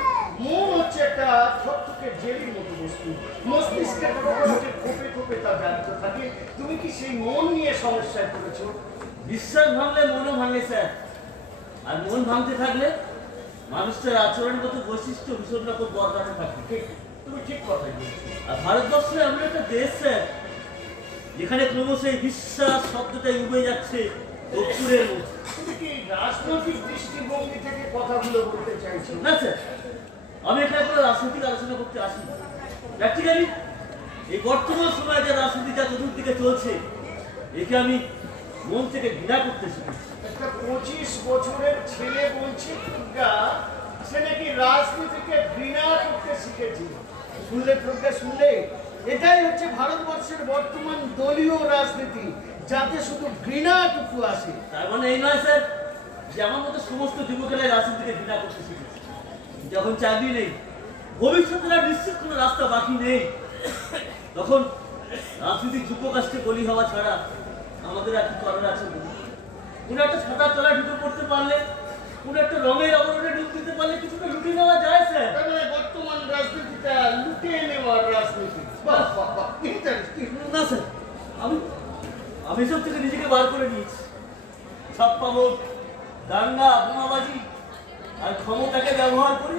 মন হচ্ছে একটা থকথকে জেলির মতো বস্তু, মস্তিষ্কের খোপে খোপে তা জানতে থাকে। তুমি কি সেই মন নিয়ে সমস্যায় পড়েছো? বিশ্বাস ভাঙলে মনও ভাঙে স্যার, আর মন ভাঙতে থাকলে মানুষের আচরণগত বৈশিষ্ট্য ভীষণ রকম বদলাতে থাকে। ঠিক, তুমি ঠিক কথাই বলছো। আর ভারতবর্ষ এমন একটা দেশ স্যার, যেখানে ক্রমশ এই বিশ্বাস শব্দটাই উবে যাচ্ছে দক্ষিণের মধ্যে। তুমি কি রাজনৈতিক দৃষ্টিভঙ্গি থেকে কথাগুলো বলতে চাইছো? না স্যার, আমি এখানে কোনো রাজনৈতিক আলোচনা করতে আসি। প্র্যাকটিক্যালি এই বর্তমান সময়ে যে রাজনীতি যা চতুর্দিকে চলছে, একে আমি মন থেকে ঘৃণা করতে শিখেছি। একটা 25 বছরের ছেলে বলছে প্রজ্ঞা সে নাকি রাজনীতিকে ঘৃণা করতে শিখেছে। শুনলে প্রজ্ঞা, শুনলে, এটাই হচ্ছে ভারতবর্ষের বর্তমান দলীয় রাজনীতি, যাতে শুধু ঘৃণাটুকু আসে। তার মানে এই নয় স্যার যে আমার মতো সমস্ত যুবকেরাই রাজনীতিকে ঘৃণা করতে শিখেছে। যখন চাকরি নেই, ভবিষ্যতের আর নিশ্চিত কোনো রাস্তা বাকি নেই, তখন রাজনীতিক যুবকাজকে বলি হওয়া ছাড়া আমাদের আর কি করার আছে? কোনো একটা ছাতা তলায় ঢুকে পড়তে পারলে, কোনো একটা রঙের আবরণে ডুব দিতে পারলে কিছুটা লুটে নেওয়া যায় স্যার। তার মানে বর্তমান রাজনীতিটা লুটে নেওয়ার রাজনীতি। বাহ বাহ বাহ, ইন্টারেস্টিং। না স্যার, আমি সব থেকে নিজেকে বার করে নিয়েছি। ছাপ্পা ভোট, দাঙ্গা, বোমাবাজি আর ক্ষমতাকে ব্যবহার করে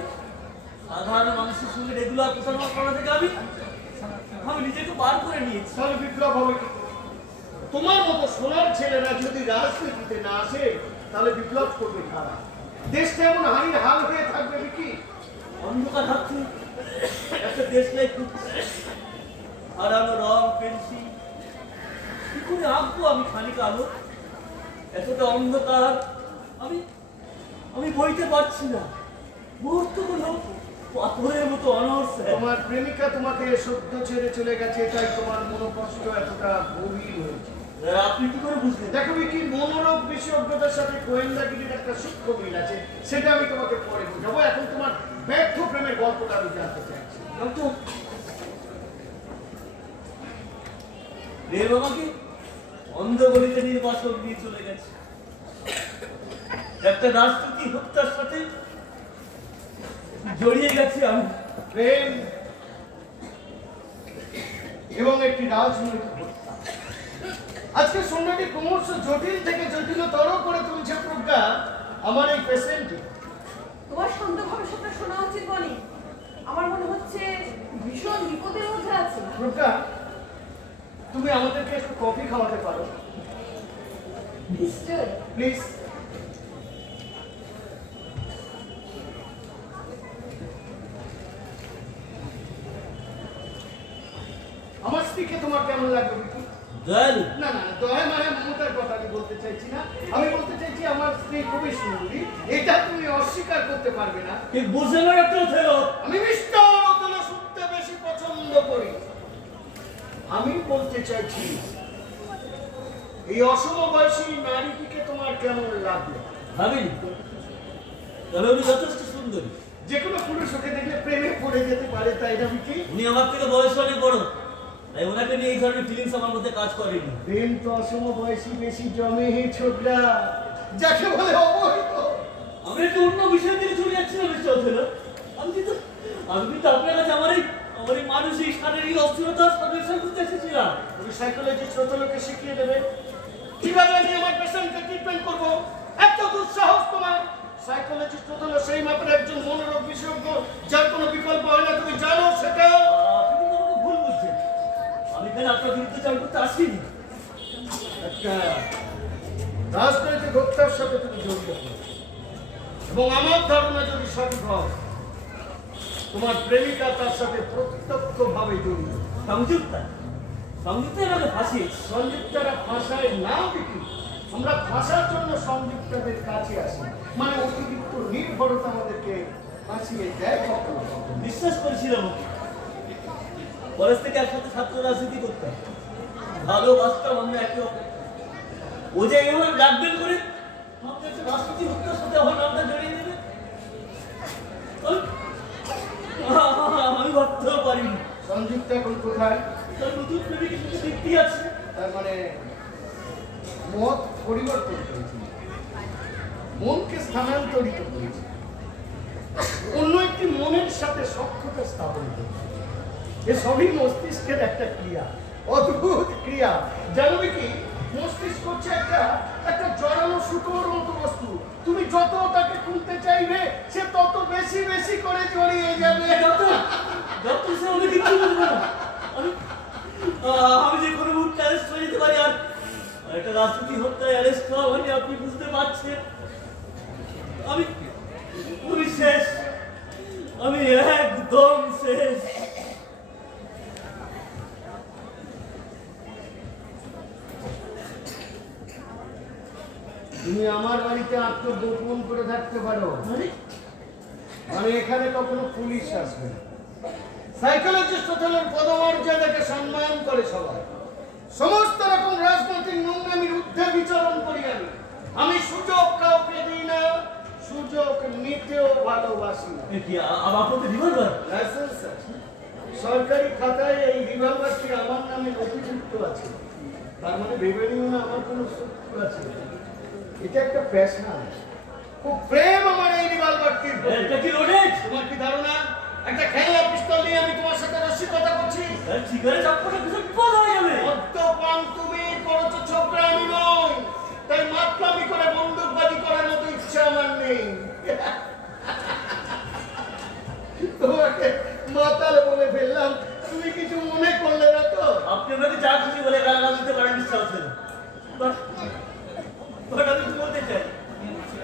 সাধারণ মানুষের সঙ্গে রেগুলার প্রচারণা করা থেকে আমি নিজেকে বার করে নিয়েছি। তাহলে বিপ্লব হবে কি? তোমার মতো সোনার ছেলেরা যদি রাজনীতিতে না আসে তাহলে বিপ্লব করবে কারা? দেশটা এমন হারির হাল হয়ে থাকবে কি? অন্ধকার থাকছে একটা দেশ নাই, হারানো রং পেন্সিল কি করে আঁকবো আমি খানিক আলো? এতটা অন্ধকার আমি বইতে পারছি না। মুহূর্তগুলো পাথরের মতো অনড়। তোমার প্রেমিকা তোমাকে সদ্য ছেড়ে চলে গেছে, তাই তোমার মনোকষ্ট এতটা গভীর হয়েছে। আপনি কি করে বুঝলেন? দেখো কি, মনোরোগ বিশেষজ্ঞতার সাথে গোয়েন্দাগিরির একটা সূক্ষ্ম মিল আছে, সেটা আমি তোমাকে পরে বোঝাবো। এখন তোমার ব্যর্থ প্রেমের গল্পটা আমি জানতে চাইছি। প্রেম আমাকে অন্ধ গলিতে নির্বাসন নিয়ে চলে গেছে। একটা রাজনীতি হত্যার সাথে জড়িয়ে গেছে আমি। প্রেম এবং একটি রাজনৈতিক হত্যা। আজকে সন্ধ্যাটি ক্রমশ জটিল থেকে জটিলতর করে তুলছে প্রজ্ঞা আমার এই পেশেন্ট। তোমার শান্ত ভবিষ্যৎটা শোনা উচিত বলি। আমার মনে হচ্ছে ভীষণ বিপদের মধ্যে আছে। প্রজ্ঞা, তুমি আমাদেরকে একটু কফি খাওয়াতে পারো মিস্টার, প্লিজ? আমার স্ত্রীকে তোমার কেমন লাগবে বিকি? দয়ালু? না না, দয়া মায়া মমতার কথা আমি বলতে চাইছি না। আমি বলতে চাইছি আমার স্ত্রী খুবই সুন্দরী, এটা তুমি অস্বীকার করতে পারবে না। ঠিক বুঝে না একটা ছিল। আমি মিস্টার ওতলে শুনতে বেশি পছন্দ করি। আমি বলতে চাইছি এই অসমবয়সী নারীটিকে তোমার কেমন লাগবে? ভাবিনি, তবে উনি যথেষ্ট সুন্দরী। যে কোনো পুরুষ ওকে দেখলে প্রেমে পড়ে যেতে পারে, তাই না বিকি? উনি আমার থেকে বয়স অনেক বড়, তাই ওনাকে নিয়ে এই ধরনের ফিলিংস আমার মধ্যে কাজ করেনি। প্রেম তো অসমবয়সী বেশি জমে ছোটরা, যাকে বলে অবহিত। আমি একটু অন্য বিষয় থেকে চলে যাচ্ছিলাম মিস্টার ওথেলো। আমি কিন্তু আপনার কাছে আমার এই মানসিক শারীরিক অস্থিরতার সলিউশন করতে এসেছিলাম। তুমি সাইকোলজিস্ট লোকে শিখিয়ে দেবে কিভাবে আমি আমার পেশেন্টকে ট্রিটমেন্ট করব। এত দুঃসাহস তোমার! সাইকোলজিস্ট হলো সেই মাপের একজন মনোরোগ বিশেষজ্ঞ, যার কোনো বিকল্প হয় না, তুমি জানো সেটা। আপনি কিন্তু আমাকে ভুল বুঝছেন। আমি এখানে আপনার বিরুদ্ধে চাল করতে আসিনি। একটা রাজনৈতিক হত্যার সাথে তুমি জড়িত, এবং আমার ধারণা যদি সঠিক হয়, তোমার প্রেমিকা তার সাথে প্রত্যক্ষভাবে জড়িত। সংযুক্তা আমাকে ফাঁসিয়েছে। সংযুক্তারা ভাষায় না বিক্রি, আমরা ভাষার জন্য সংযুক্তাদের কাছে আসি, মানে অতিরিক্ত নির্ভরতা আমাদেরকে ফাঁসিয়ে দেয়। বিশ্বাস করেছিলাম কলেজ থেকে একসাথে ছাত্র রাজনীতি করতাম, ভালোবাসতাম আমরা একে অপরকে। ও যে এইভাবে ব্ল্যাকমেল করে আপনি একটা রাজনীতি হত্যার সাথে আমার নামটা জড়িয়ে দেবেন? আমি ভাবতেও পারিনি। সংযুক্ত এখন কোথায়? তার নতুন প্রেমিকের সাথে দেখতেই আছে। তার মানে মত পরিবর্তন করেছে, মনকে স্থানান্তরিত করেছে, অন্য একটি মনের সাথে সখ্যতা স্থাপন করেছে। এ সবই মস্তিষ্কের একটা ক্রিয়া, অদ্ভুত ক্রিয়া। জানবে কি, মস্তিষ্ক হচ্ছে একটা জড়ানো সুতোর মতো বস্তু। তুমি যত তাকে খুলতে চাইবে সে তত বেশি বেশি করে জড়িয়ে যাবে। ডক্টর সাহেব, আমি কিচ্ছু বলবো না। আমি যে কোনো মুহূর্তে অ্যারেস্ট হয়ে যেতে পারি। আর একটা রাজনীতি হত্যায় অ্যারেস্ট হওয়া মানে আপনি বুঝতে পারছেন আমি শেষ, আমি একদম শেষ। তুমি আমার বাড়িতে আত্মগোপন করে থাকতে পারো, মানে এখানে কখনো পুলিশ আসবে না। সাইকোলজিস্ট হলেন পদমর্যাদাকে সম্মান করে সবাই। সমস্ত রকম রাজনৈতিক নোংরামির ঊর্ধ্বে বিচরণ করি আমি সুযোগ কাউকে দিই না, সুযোগ নিতেও ভালোবাসি না। লাইসেন্স আছে, সরকারি খাতায় এই রিভলভারটি আমার নামে নথিভুক্ত আছে। তার মানে ভেবে নিও না আমার কোনো শত্রু আছে। এটা একটা প্যাশন, খুব প্রেম আমার এই রিভলভারটির। তোমার কি ধারণা একটা খেলনা পিস্তল নিয়ে আমি তোমার সাথে রসিকতা করছি? তুমি করেছো ছোকরা, আমি নই। তাই মাতলামি করে বন্দুকবাজি করার মতো ইচ্ছা আমার নেই। তোমাকে মাতাল বলে ফেললাম, তুমি কিছু মনে করলে না তো? আপনি আমাকে যা খুশি বলে গালাগাল দিতে পারেন, বিশ্বাস হচ্ছে না। আমি বলতে চাই,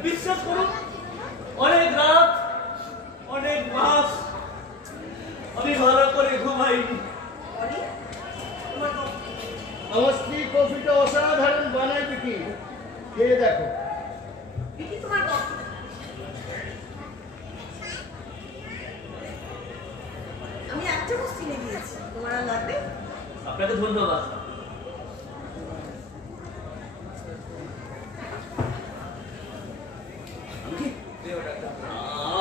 বিশ্বাস করুন, অনেক রাত অনেক মাস আমি ভালো করে ঘুমাইনি। আমার স্ত্রী কফিটা অসাধারণ বানায় বিকি, খেয়ে দেখো। বিকি তোমার কফি? আমি একটা চামচ চিনি দিয়েছি, তোমার আর লাগবে? আপনাকে ধন্যবাদ।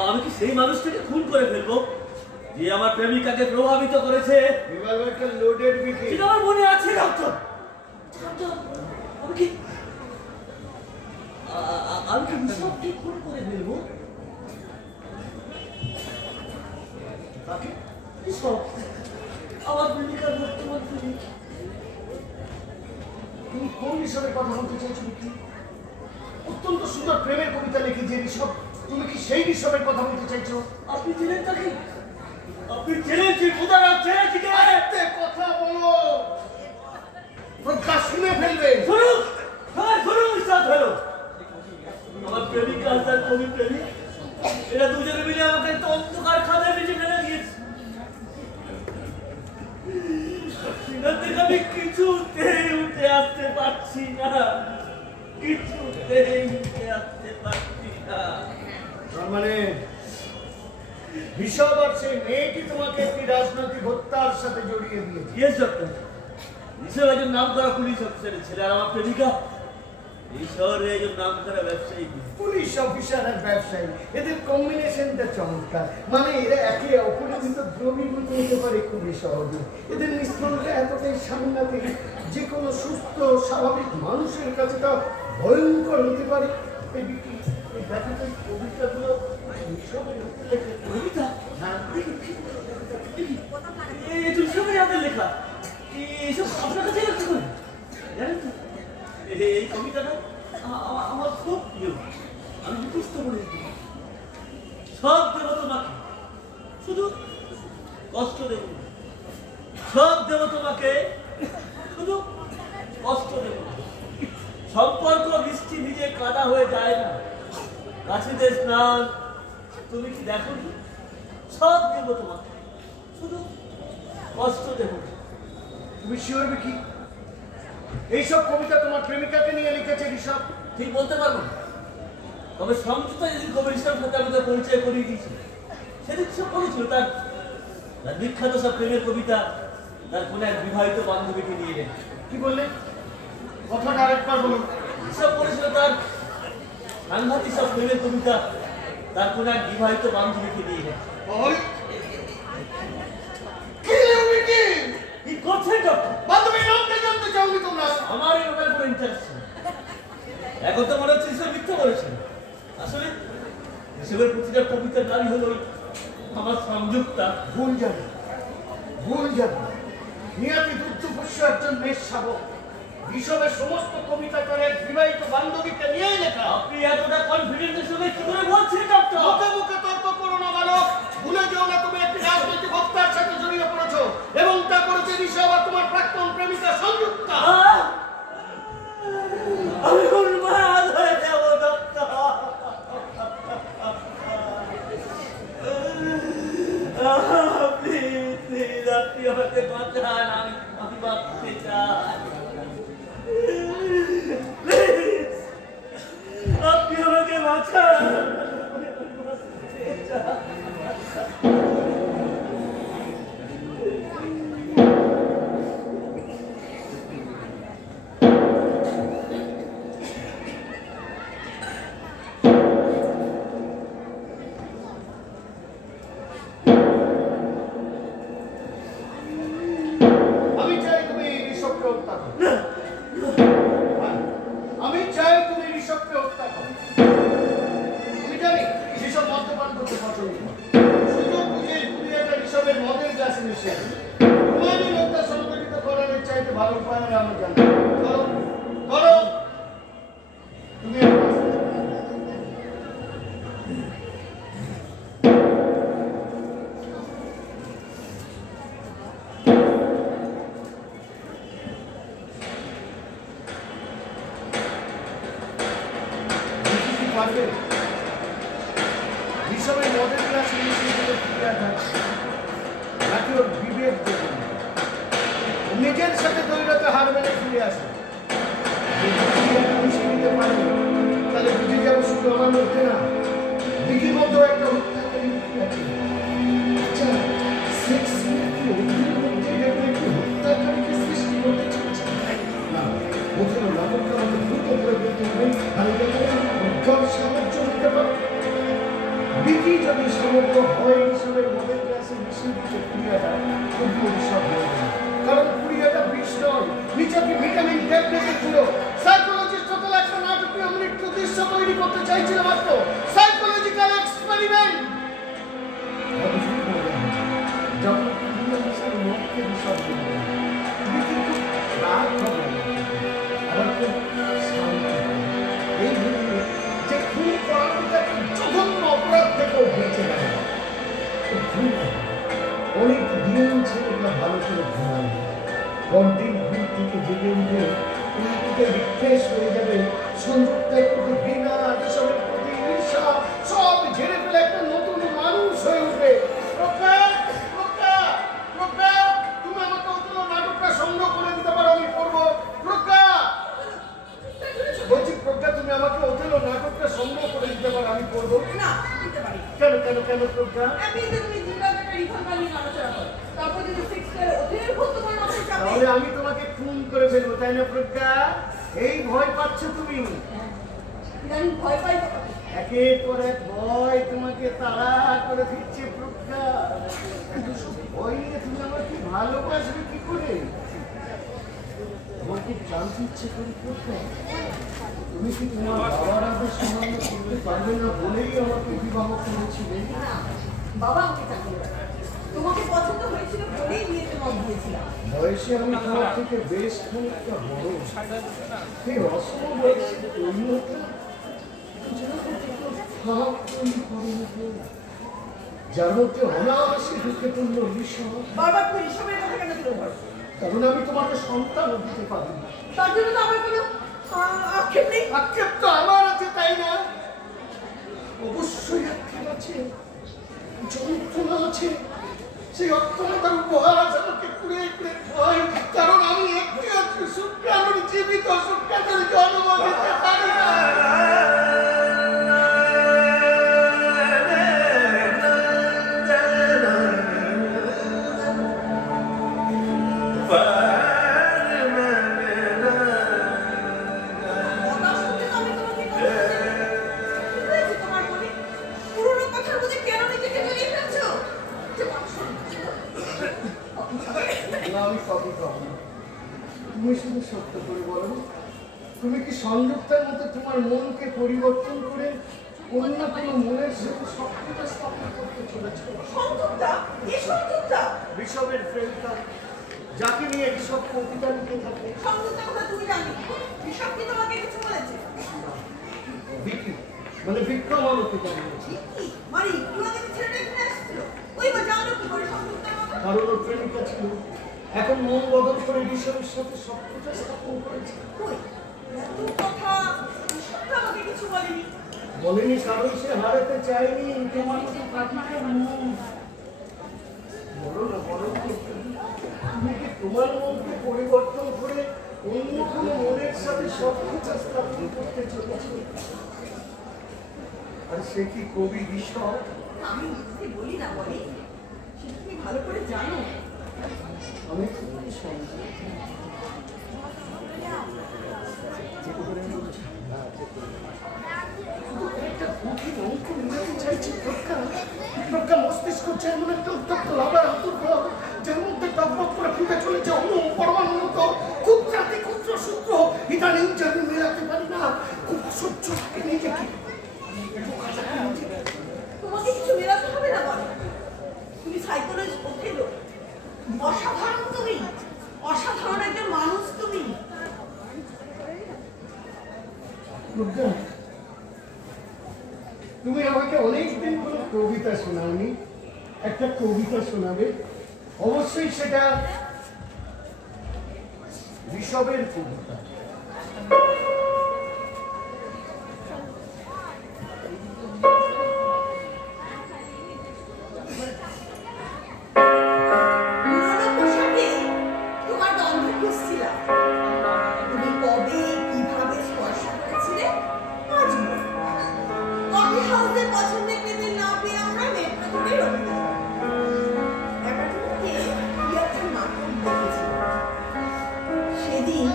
আমি কি সেই মানুষটাকে খুন করে ফেলবো যে আমার প্রেমিকাকে প্রভাবিত করেছে? রিভলভারটা লোডেড বিকি। সেটা আমার মনে আছে ডক্টর। আমি কি নিঃশব্দে খুন করে ফেলবো? তাকে আমার প্রেমিকার বর্তমান প্রেমিক। তুমি কোন বিষয়ে কথা বলতে চাইছো বিকি? অত্যন্ত সুন্দর প্রেমের কবিতা লিখে যে ঋষভ, তুমি কি সেই ঋষভের কথা বলতে চাইছো? আপনি ছিলেন তাকে? আপনি ছিলেন যে খোদারা ছেড়েছিকে? কথা বলো, প্রকাশ শুনে ফেলবে। শুনুন, হ্যাঁ শুনুন, সাথ হলো আমার প্রেমিকা আর তার কবি প্রেমিক, এরা দুজনে মিলে আমাকে একটা অন্ধকার খাদায় বেঁচে ফেলে দিয়েছে। সেখান থেকে আমি কিছুতেই উঠে আসতে পারছি না, কিছুতেই উঠে আসতে পারছি না। তার মানে ঋষভ আর সেই মেয়েটি তোমাকে একটি রাজনৈতিক হত্যার সাথে জড়িয়ে দিয়েছে। ইয়েস ডক্টর, ঋষভ একজন নাম করা পুলিশ অফিসারের ছেলে, আর আমার প্রেমিকা এই শহরে একজন নাম করা ব্যবসায়ী। পুলিশ অফিসার আর ব্যবসায়ী, এদের কম্বিনেশনটা চমৎকার। মানে এরা একে অপরের ভিতর দ্রবীভূত হতে পারে খুবই সহজে। এদের মিশ্রণটা এতটাই সাংঘাতিক, যে কোনো সুস্থ স্বাভাবিক মানুষের কাছে তা ভয়ঙ্কর হতে পারে। কবিতাগুলো কবিতা? ঋষভের হাতের লেখা, এইসব আপনার কাছে কি করে জানেন তো? এই কবিতাটা আমার খুব প্রিয়, আমি মুখস্থ করে দিতে পারি। সব দেব তোমাকে, শুধু কষ্ট দেব না। সব দেব তোমাকে, শুধু কষ্ট দেব না। সম্পর্ক বৃষ্টি ভিজে কাদা হয়ে যায় না, কাশিতে স্নান তুমি কি দেখো? সব দেব তোমাকে, শুধু কষ্ট দেব না। তুমি শিওর কি এইসব কবিতা তোমার প্রেমিকাকে নিয়ে লিখেছে ঋষভ? ঠিক বলতে পারবো না, তবে সমঝোতা যেদিন কবি ঋষভ সাথে আমাদের পরিচয় করিয়ে দিয়েছিল, সেদিন সব বলেছিল তার বিখ্যাত সব প্রেমের কবিতা তার কোন এক বিবাহিত বান্ধবীকে নিয়ে এলেন। কি বললে? কথাটা আরেকবার বলুন। ঋষভ বলেছিল তার সাংঘাতিক সব প্রেমের কবিতা তার কোন এক বিবাহিত বান্ধবীকে দিয়ে ওই কি লিখবি কি করছেন ডক্টর? বান্ধবীর নামটা জানতে চাওনি তোমরা? আমার এই ব্যাপারে কোনো ইন্টারেস্ট নেই। এখন তো মনে হচ্ছে ঈশ্বর মিথ্যা বলেছেন। আসলে এসবের প্রতিটা কবিতার নারী হলো আমার সংযুক্তা। ভুল যাবে, ভুল যাবে। নিয়াতি দুর্দপুষ্য একজন মেষ শাবক। ঋষভের সমস্ত কবিতা তার এক বিবাহিত বান্ধবীকে নিয়েই লেখা। আপনি এতটা কনফিডেন্সের সঙ্গে কি করে বলছেন ডক্টর? মুখে মুখে তর্ক করো না বালক। ভুলে যেও না তুমি একটি রাজনৈতিক হত্যার সাথে জড়িয়ে পড়েছো এবং তা করেছে ঋষভ আর তোমার প্রাক্তন প্রেমিকা সংযুক্তা। আমি উন্মাদ হয়ে যাব ডক্টর। প্লিজ প্লিজ আপনি আমাকে বাঁচান, আমি বাঁচতে চাই। প্লিজ আপনি আমাকে বাঁচান, আমি বাঁচতে চাই। আমি চাই তুমি ঋষভকে হত্যা করো। আমি চাই তুমি ঋষভকে হত্যা করো। আমি জানি ঋষভ মদ্যপান করতে পছন্দ করে। সুযোগ বুঝে কুড়িয়াটা ঋষভের মদের গ্লাসে মিশিয়ে দিল। তোমাদের হত্যা সংগঠিত করার চাইতে ভালো উপায় আমি জানি। করো করো তুমি পারবে ঋষভের মদের গ্লাসে মিশিয়ে দিলে নাকি ওর বিবেক দেবে নিজের সাথে দৈরতে হার মেনে ফিরে আসবে। মিশিয়ে দিতে পারবে তাহলে বুঝে যাবে শুধু আমার মধ্যে না, বিধির মধ্যেও একটা হত্যাকারী আছে। আচ্ছা, সেক্স হত্যাকারীকে সৃষ্টি করতে চাইছে না, ওখানে নামকটা আমাকে দ্রুত করে ফেলতে হবে। আমি সাহায্য নিতে পারো। বিধি যদি সমগ্র হয় হিসাবের মদের গ্লাসে মিশিয়ে দিচ্ছে ক্রিয়াটা খুব পরিশ্রম হয়ে যাবে। কারণ ক্রিয়াটা বিষ নয়, নিচকে ভিটামিন ট্যাবলেটে ছিল। সাইকোলজিস্ট হতে একটা নাটকীয় মৃত্যু দৃশ্য তৈরি করতে চাইছিল মাত্র। Psychological experiment. যখন ক্রিয়া হিসাবে মদকে বিষয় দেবে বিধি খুব রাগ হবে, আবার খুব শান্তি হবে। এই ভেবে যে খুন করাটা জঘন্য অপরাধ থেকেও বেঁচে গেল। অনেক দিন ছেলেটা ভালো করে ঘুমায়, পরদিন ঘুম থেকে জেগে উঠে রিফ্রেশ হয়ে যাবে। সংযুক্তের প্রতি ঘৃণা, ঋষভের প্রতি ঈর্ষা সব ঝেড়ে ফেলে একটা নতুন মানুষ হয়ে উঠবে। তুমি আমাকে অতল নাটকটা সংগ্রহ করে দিতে পারো, আমি করবো। বলছি প্রজ্ঞা, তুমি আমাকে ওথেলো নাটকটা সংগ্রহ করে দিতে পারো, আমি করবো। না, দিতে পারি। কেন কেন কেন প্রজ্ঞা? আমি যে তুমি জিন্দাকে রিফান্ড বানিয়ে আলোচনা করো, তারপর যদি ফিক্স করে ওদের ভূত তোমার মাথায় চাপে, তাহলে আমি তোমাকে খুন করে ফেলবো, তাই না প্রজ্ঞা? এই ভয় পাচ্ছ তুমি? আমি ভয় পাই। একের পর এক ভয় তোমাকে তাড়া করে দিচ্ছে প্রজ্ঞা। ভয় নিয়ে তুমি আমার কি ভালোবাসবে কি করে? তোমাকে জানতে ইচ্ছে করি প্রজ্ঞা, তুমি কি তোমার বাবার আদেশ অমান্য করতে পারবে না বলেই আমাকে বিবাহ করেছিলে? বাবা আমাকে চাকরি করে, তোমাকে পছন্দ হয়েছিল বলেই বিয়েতে মত দিয়েছিলাম। বয়সে আমি তোমার থেকে বেশ খানিকটা বড়। সেই অস্ত্র বয়সে পরিণতি যার মধ্যে অনায়াসে ঢুকে পড়ল ঋষভ। বারবার তুমি ঋষভের কথা কেন তুলে ধরো? কারণ আমি তোমাকে সন্তান দিতে পারি না। তার জন্য তো আমার কোনো আক্ষেপ নেই। আক্ষেপ তো আমার আছে, তাই না? অবশ্যই আক্ষেপ আছে, যন্ত্রণা আছে। সেই অক্ষমতার উপহাস আমাকে কুড়িয়ে কুড়িয়ে খায়। কারণ আমি একটি সুপ্রাণীর জীবিত সুপ্রাণীর জন্ম দিতে পারি না। আমি কপি পাবো না। তুমি শুধু সত্য করে বলো, তুমি কি সংযুক্তার মতো তোমার মনকে পরিবর্তন করে অন্য কোনো মনের সাথে সক্রিয়তা স্থাপন করতে চলেছ? সংযুক্তা? কি সংযুক্তা? ঋষভের প্রেমিকা, যাকে নিয়ে ঋষভ কবিতা লিখে থাকে। সংযুক্তা কথা তুমি জানো? ঋষভ কি তোমাকে কিছু বলেছে? বিক্রি মানে বিক্রমালকে জানিয়েছি। কি মানে একটু আগে ছেলেটা এখানে আসছিল, ওই বা জানো কি করে সংযুক্তার কথা? কারণ ওর প্রেমিকা ছিল, এখন মন বদল করে ঋষভের সাথে সক্রিয়তা স্থাপন করেছে। কই এত কথা ঋষভ তো আমাকে কিছু বলেনি। বলেনি কারণ সে হারাতে চায়নি তোমার মতো পাখিকে মন। বলো না, বলো না, তুমি কি তোমার মনকে পরিবর্তন করে অন্য কোনো মনের সাথে সক্রিয়তা স্থাপন করতে চলেছ? আর সে কি কবি ঋষভ? আমি মিথ্যে বলি না বলি, সেটা তুমি ভালো করে জানো। আমি খুবই সন্দেহ। একটা কঠিন অঙ্ক মিলাতে চাইছি প্রজ্ঞা মস্তিষ্ক যেমন একটা উত্তপ্ত লাভার আতুর ভাব, যার মধ্যে টকবক করে ফুটে চলেছে অণু পরমাণুর মতো ক্ষুদ্রাতি ক্ষুদ্র সূত্র। ইদানিং যে আমি মেলাতে পারি না, খুব সহ্য থাকে নিজেকে। তোমাকে কিছু মেলাতে হবে না বলো, তুমি সাইকোলজি ওঠেলো। অসাধারণ তুমি, অসাধারণ একজন মানুষ তুমি। প্রজ্ঞা, তুমি আমাকে অনেকদিন কোনো কবিতা শোনাওনি, একটা কবিতা শোনাবে। অবশ্যই সেটা ঋষভের কবিতা। পুরোনো পোশাকে তোমার গন্ধ খুঁজছিলাম, তুমি কবে কিভাবে স্পর্শ করেছিলে আজ মনে পড়ে। কফি হাউসে পছন্দের টেবিল না পেয়ে আমরা মেট্রো ধরে রওনা অ্যাপার্টমেন্টে কি একটা নাটক দেখেছিলাম। সেদিন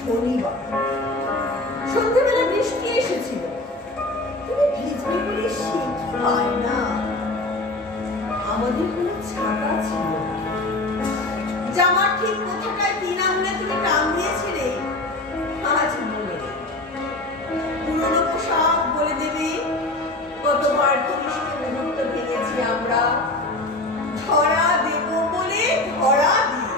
শনিবার সন্ধ্যেবেলা বৃষ্টি এসেছিল, তুমি ভিজবে বলে শীত পায় না। আমাদের কোনো ছাতা ছিল না, জামার ঠিক কোথাটায় 3 আঙুলে তুমি টান দিয়েছিলে আজ মনে নেই। পুরোনো পোশাক বলে দেবে কতবার তুমি সে মুহূর্ত ভেঙেছি আমরা। ধরা দেব বলে ধরা দিই,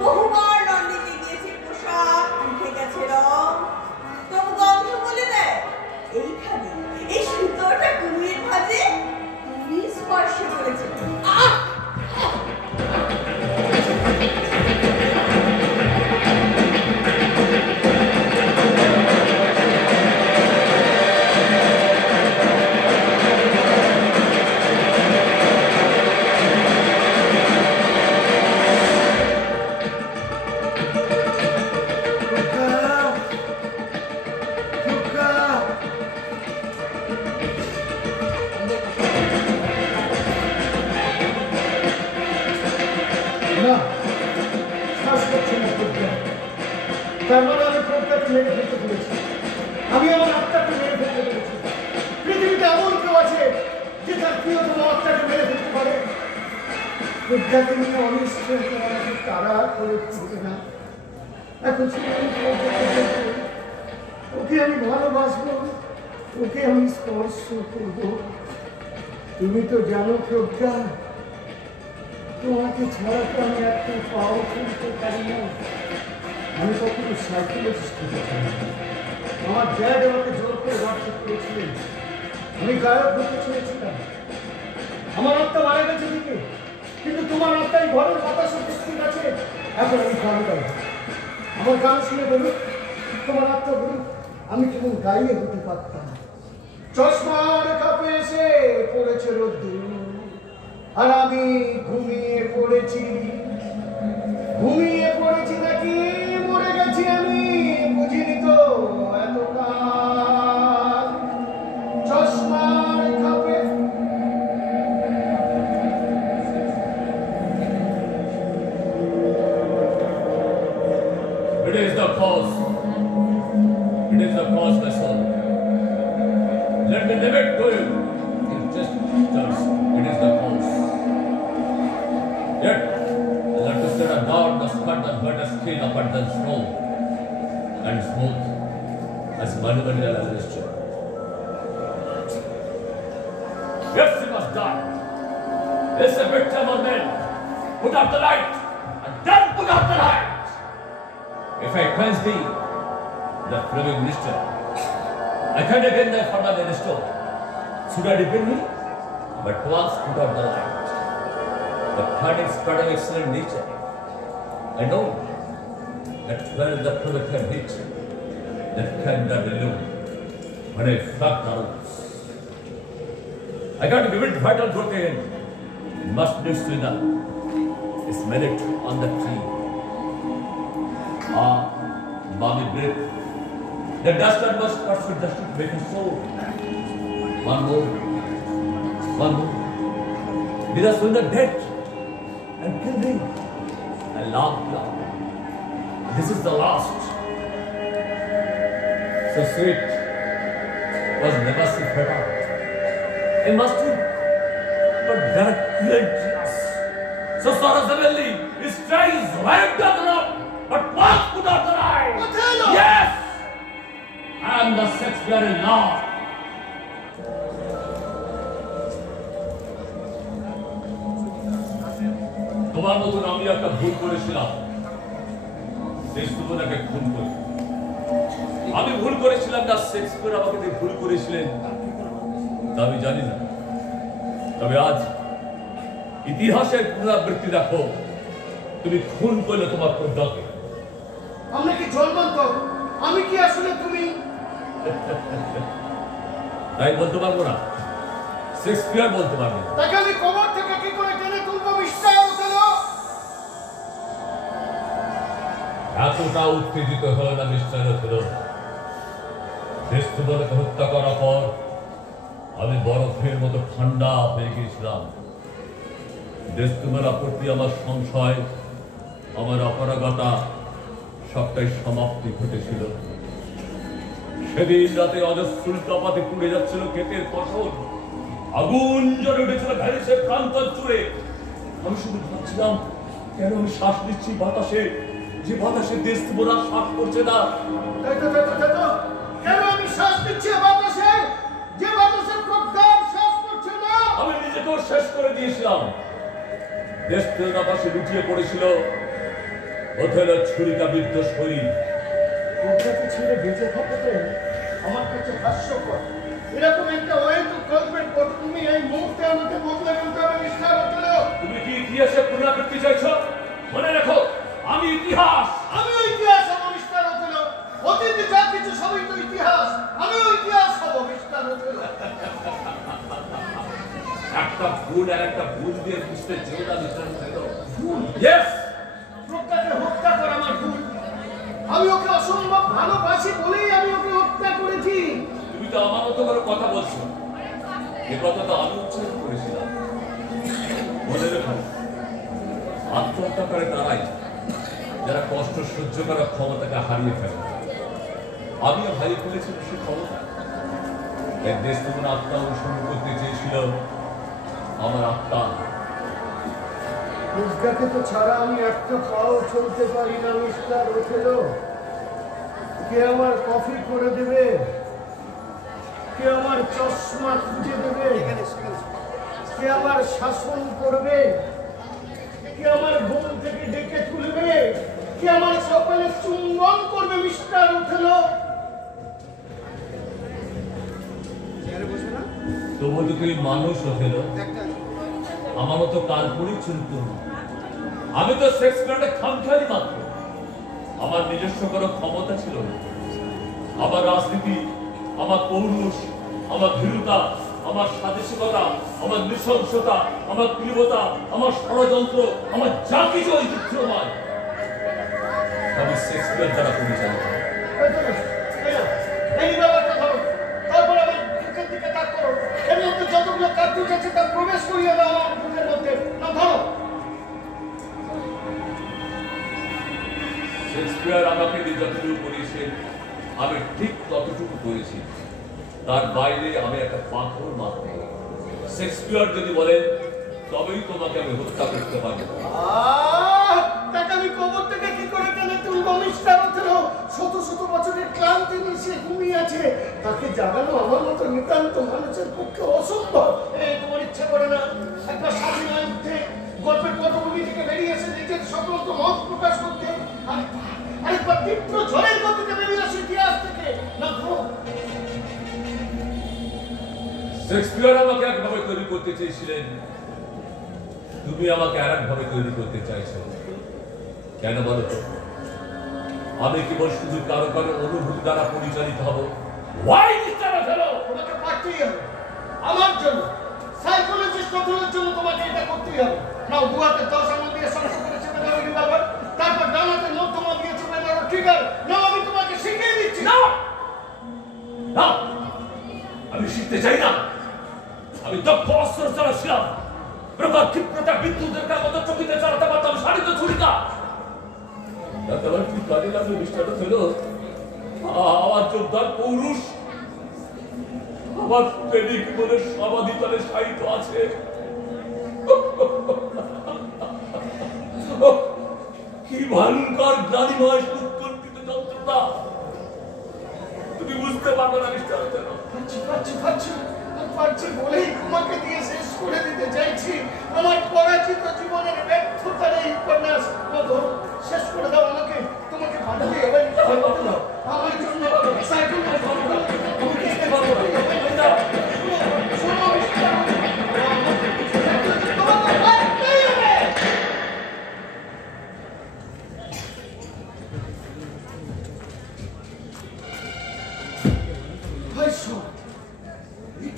বহুবার লন্ডনে গিয়েছে পোশাক, উঠে গেছে রং, তবু গন্ধ বলে দেয় এইখানে এই সুতোটা কুমির ভাজে তুমি স্পর্শ করেছে। না, শ্বাস করছে না প্রজ্ঞা। তার মানে আমি প্রজ্ঞাকে মেরে ফেলতে পেরেছি, আমি আমার আত্মাকে মেরে ফেলতে পেরেছি। পৃথিবীতে এমন কেউ আছে যে তার প্রিয়তম আত্মাকে মেরে ফেলতে পারে? প্রজ্ঞাকে নিয়ে অনিশ্চয় আমাকে তারা করে তুলবে না। এখন শুধু আমি প্রজ্ঞাকে দেখবো, ওকে আমি ভালোবাসবো, ওকে আমি স্পর্শ করবো। তুমি তো জানো প্রজ্ঞা, তোমাকে ছাড়া তো আমি একটা পাও ফেলতে পারি না। আমি কখনো সাইকোলজিস্ট হতে চাই না। আমার ড্যাড আমাকে জোর করে হোয়াটসঅ্যাপ করেছিলেন, আমি গায়ক হতে চেয়েছিলাম। আমার আত্মা মারা গেছে দিকে, কিন্তু তোমার আত্মাই ঘরের বাতাস উপস্থিত আছে। এখন আমি গান গাই, আমার গান শুনে বলুন, তোমার আত্মা বলুন আমি কেমন গাইয়ে হতে পারতাম। চশমার কাপে এসে পড়েছে রোদ্দুর, আর আমি ঘুমিয়ে পড়েছি। ঘুমিয়ে পড়েছি নাকি মরে গেছি আমি বুঝিনি তো এতকাল। চশমার কাপে It is the cause. It is the cause, my son. Let me leave it to you. It is the cause. Yet, but a skin upper than snow, and smooth as monumental Alistair. Yes, he must die. It's a victim of men. Put out the light, and then put out the light. If I cleanse thee, the flaming minister, I can again thy father restore. Should I defend me? But once put out the light, the turning spread of excellent nature. I know that where the provocative hit, that candor illume, when I flung the roots. I got to give it vital growth again. Must be sooner. Is merit on the tree. Ah, mommy breath. The dust that must pursue dust to make it so. One more. Did I swing the dead and kill me? I laughed. This is the last. So sweet was never so better. It must be, but there are plenteous. So sorrows the belly, his cries right down the road, but once put out the light. Othello! Yes! I am the Shakespeare in law. তোমার মতন আমি একটা ভুল করেছিলাম, দেশতুমনাকে খুন করে। আমি ভুল করেছিলাম না শেক্সপিয়ার আমাকে দিয়ে ভুল করেছিলেন তা আমি জানি না। তবে আজ ইতিহাসের পুনরাবৃত্তি দেখো, তুমি খুন করলে তোমার প্রজ্ঞাকে। আমরা কি জন্মান্তর? আমি কি আসলে তুমি? তাই বলতে পারবো না, শেক্সপিয়ার বলতে পারবে। তাকে আমি কবর থেকে কি করে টেনে তুলবো মিস্টার ওথেলো? এতটা উত্তেজিত হলো না মিস্টার ওথেলো। দেশতুমনাকে হত্যা করার পর আমি বরফের মতো ঠান্ডা হয়ে গিয়েছিলাম। দেশতুমনার প্রতি আমার সংশয়, আমার অপারগতা সবটাই সমাপ্তি ঘটেছিল। সেদিন রাতে অজস্র উল্কাপাতে পুড়ে যাচ্ছিল ক্ষেতের ফসল, আগুন জ্বলে উঠেছিল প্যারিসের প্রান্তর জুড়ে। আমি শুধু ভাবছিলাম, কেন আমি শ্বাস নিচ্ছি বাতাসে, যে বাতাসে দেশতুমনা শ্বাস করছে না। কেন আমি শ্বাস নিচ্ছি বাতাসে, যে বাতাসের প্রজ্ঞার শ্বাস করছে না? আমি নিজেকেও শেষ করে দিয়েছিলাম। দেশতুমনা পাশে লুটিয়ে পড়েছিল ওথেলোর ছুরিকাবিদ্ধ শরীর। প্রজ্ঞাকে ছেড়ে বেঁচে থাকতে আমার কাছে হাস্যকর। এরকম একটা অহেতুক গল্পের পর তুমি এই মুহূর্তে আমাকে বদলে ফেলতে হবে মিস্টার ওথেলো। তুমি কি ইতিহাসের পুনরাবৃত্তি চাইছো? মনে রাখো, আমি ইতিহাস। আমিও ইতিহাস হবো মিস্টার ওথেলো। অতীতে যা কিছু সবই তো ইতিহাস। আমিও ইতিহাস হবো মিস্টার ওথেলো। একটা ভুল আর একটা ভুল দিয়ে বুঝতে চেও না মিস্টার ওথেলো। ইয়েস, প্রজ্ঞাকে হত্যা করা আমার ভুল। আমি ওকে অসম্ভব ভালোবাসি বলেই আমি ওকে হত্যা করেছি। তুমি তো আমার মতো করে কথা বলছো, এ কথা তো আমি উচ্চারণ করেছিলাম। মনে রেখো, আত্মহত্যা করে তারাই যারা কষ্ট সহ্য করার ক্ষমতাকে হারিয়ে ফেলে। আমিও হারিয়ে ফেলেছি সে ক্ষমতা। এক দেশ তোমার আত্মা অনুসরণ করতে চেয়েছিল আমার আত্মা। প্রজ্ঞাকে তো ছাড়া আমি একটা পাও চলতে পারি না মিস্টার ওথেলো। কে আমার কফি করে দেবে? কে আমার চশমা খুঁজে দেবে? কে আমার শাসন করবে? কে আমার ঘুম থেকে ডেকে তুলবে? কে আমার সকালে চুম্বন করবে মিস্টার ওথেলো? তবু তো তুই মানুষ হলো, আমার মতো কাল্পনিক চরিত্র না। আমি তো শেক্সপিয়ারের খামখেয়ালি মাত্র। আমার নিজস্ব কোনো ক্ষমতা ছিল না। আমার রাজনীতি, আমার পৌরুষ, আমার ভীরুতা, আমার সাদেশিকতা, আমার নৃশংসতা, আমার ক্রীবতা, আমার ষড়যন্ত্র, আমার যা কিছু ঐতিহ্যময়, আমি শেক্সপিয়ার দ্বারা পরিচালিত। এই ব্যাপারটা ধরো, তারপর আমার বুকের দিকে তাক করো। এর মধ্যে যতগুলো কার্তুজ আছে তা প্রবেশ করিয়ে দাও আমার বুকের মধ্যে। না ধরো। শেক্সপিয়ার আমাকে দিয়ে যতটুকু করিয়েছেন আমি ঠিক ততটুকু করেছি। তার বাইরে আমি একটা পাথর মাত্র। শেক্সপিয়ার যদি বলেন তবেই তোমাকে আমি হত্যা করতে পারবো। তাকে আমি কবর থেকে কি করে তাকে জাগানো আমার মতো নিতান্ত মানুষের পক্ষে অসম্ভব। তোমার ইচ্ছা করে না একবার সাথী নয় উঠতে গল্পের পটভূমি থেকে বেরিয়ে এসে নিজের সকলকে মত প্রকাশ করতে, আরেকবার তীব্র ঝড়ের গতিতে বেরিয়ে আসে ইতিহাস থেকে? না শেক্সপিয়ার আমাকে একভাবে তৈরি করতে চেয়েছিলেন, তুমি আমাকে আর একভাবে তৈরি করতে চাইছো কেন বলো তো? আমি কেবল শুধু কারো কারো অনুভূতি দ্বারা পরিচালিত হব? তোমাকে পারতেই হবে আমার জন্য, সাইকোলজিস্ট গঠনের জন্য তোমাকে এটা করতেই হবে। নাও দুয়াতে 10 আঙুল দিয়ে সংখ্যা করে চেপে ধরো রিভলভার, তারপর ডানাতে মধ্যমা দিয়ে চেপে ধরো ট্রিগার। নাও আমি তোমাকে শিখিয়ে দিচ্ছি। না না, আমি শিখতে চাই না। আমি দক্ষ অস্ত্র চালাচ্ছিলাম, প্রকার ক্ষিপ্রতা বিদ্যুতের মতো চকিতে চালাতে পারতাম সারিত ছুরিকা। তাতে আমার কি কাজে লাগলো মিস্টার ছিল আমার যোদ্ধার পৌরুষ, আমার প্রেমিক মনে সমাধি তলে সাহিত্য আছে। কি ভয়ঙ্কর গ্লানিময় উৎকণ্ঠিত যন্ত্রণা, তুমি বুঝতে পারবে না মিস্টার ছিল। পারছি বলেই তোমাকে দিয়ে শেষ করে দিতে চাইছি আমার পরাজিত জীবনের ব্যর্থতার এই উপন্যাস। ধরো শেষ করে দাও আমাকে, তোমাকে বাধাতে হবে না। আমার জন্য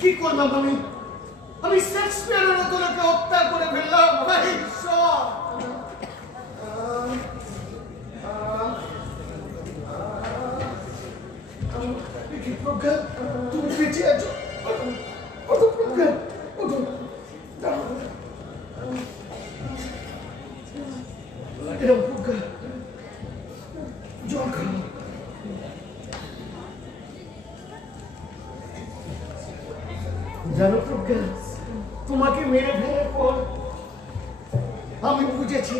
কি করলাম আমি শেক্সপিয়ারের মতো লোকে হত্যা করে ফেললাম। ভাই প্রজ্ঞা, তুমি বেঁচে আছো? প্রজ্ঞা, এরকম প্রজ্ঞা, জল খাও। জানো প্রজ্ঞা, তোমাকে মেরে ফেলার পর আমি বুঝেছি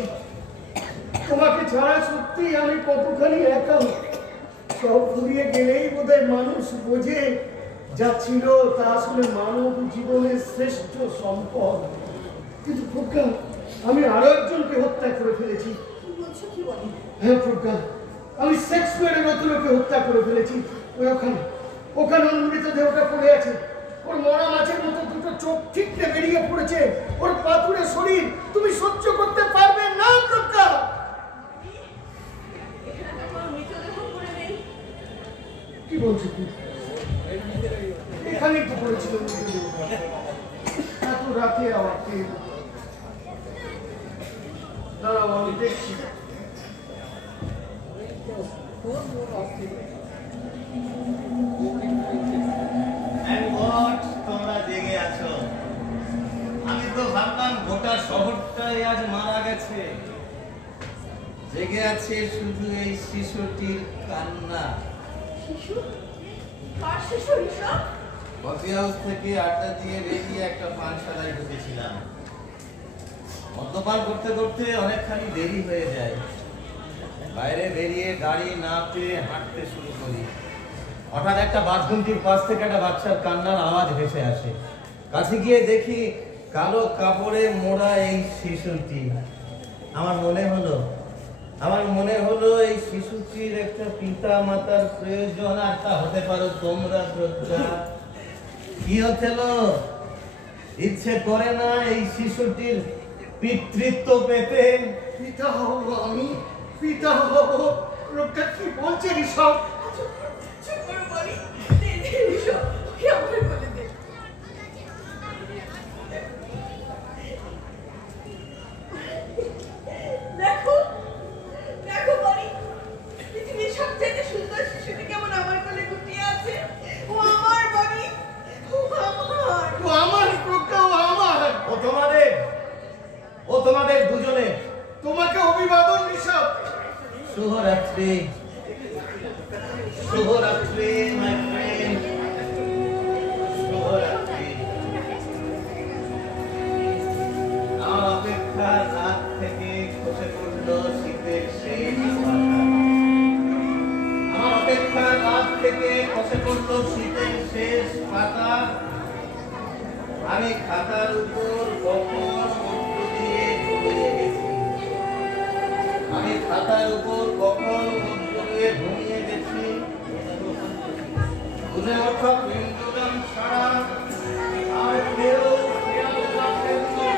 তোমাকে ছাড়া সত্যি আমি কতখানি একা। সব ফুরিয়ে গেলেই বোধহয় মানুষ বোঝে যা ছিল তা আসলে মানব জীবনের শ্রেষ্ঠ সম্পদ। কিন্তু প্রজ্ঞা, আমি আরো একজনকে হত্যা করে ফেলেছি। হ্যাঁ প্রজ্ঞা, আমি শেক্সপিয়ারের মতো লোকে হত্যা করে ফেলেছি। ওখানে মৃতদেহটা পড়ে আছে, ওর মরা মাছের মতো দুটো চোখ ঠিকরে বেরিয়ে পড়েছে, ওর পাথুরে শরীর। তুমি সহ্য করতে পারবে না প্রজ্ঞা? কি বলছো তুই? এখানেই তো পড়েছিল এত রাতে আবার কে? দাঁড়াও আমি দেখছি। তোমরা জেগে আছো? আমি তো ভাবলাম গোটা শহরটাই আজ মারা গেছে। জেগে আছে শুধু এই শিশুটির কান্না। কফি হাউস থেকে আড্ডা দিয়ে বেরিয়ে একটা পানশালায় ঢুকেছিলাম। মদ্যপান করতে করতে অনেকখানি দেরি হয়ে যায়। বাইরে বেরিয়ে গাড়ি না পেয়ে হাঁটতে শুরু করি। হঠাৎ একটা বাথরুমটির পাশ থেকে একটা বাচ্চার কান্নার আওয়াজ ভেসে আসে। কাছে গিয়ে দেখি কালো কাপড়ে মোড়া এই শিশুটি। আমার মনে হলো এই শিশুটির একটা পিতা মাতার প্রয়োজন, আর তা হতে পারো তোমরা। প্রজ্ঞা, কি হচ্ছিল? ইচ্ছে করে না এই শিশুটির পিতৃত্ব পেতে? পিতা হব আমি? পিতা হব? প্রজ্ঞা কি বলছেন সব? তোমাদের দুজনে তোমাকে অভিবাদন ঋষভ। শুভরাত্রি। শুভরাত্রি মাই ফ্রেন্ড, শুভরাত্রি। আমার অপেক্ষার রাত থেকে খসে পড়ল শীতের শেষ পাতা। আমার অপেক্ষার রাত থেকে খসে পড়ল শীতের খাতা, আমি খাতার উপর কখন মধ্য দিয়ে ঘুমিয়ে গেছি, আমি খাতার উপর কখন মধ্য দিয়ে ঘুমিয়ে গেছি, ভুলে ওঠা পিণ্ডদান ছাড়া আর কেউ খেয়াল রাখেন না।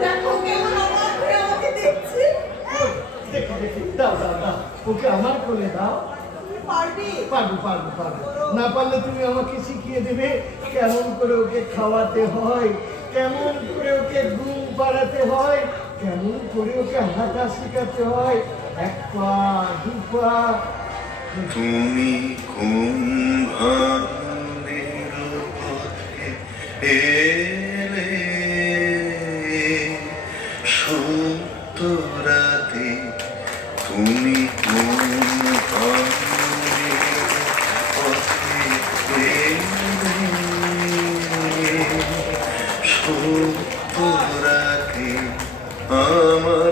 দেখো কেমন অবাক হয়ে আমাকে দেখছে। দেখি দেখি, দাও দাও দাও, ওকে আমার কোলে দাও। তুমি পারবে? পারবো পারবো পারবো, না পারলে তুমি আমাকে শিখিয়ে দেবে কেমন করে ওকে খাওয়াতে হয়, কেমন করে ওকে ঘুম পাড়াতে হয়, কেমন করে ওকে হাঁটা শেখাতে হয়, এক পা দু পা। তুমি কোন ভাবের পথে এলে সত্য রাতে, তুমি কোন ভাবের পথে এলে সত্য রাতে আমার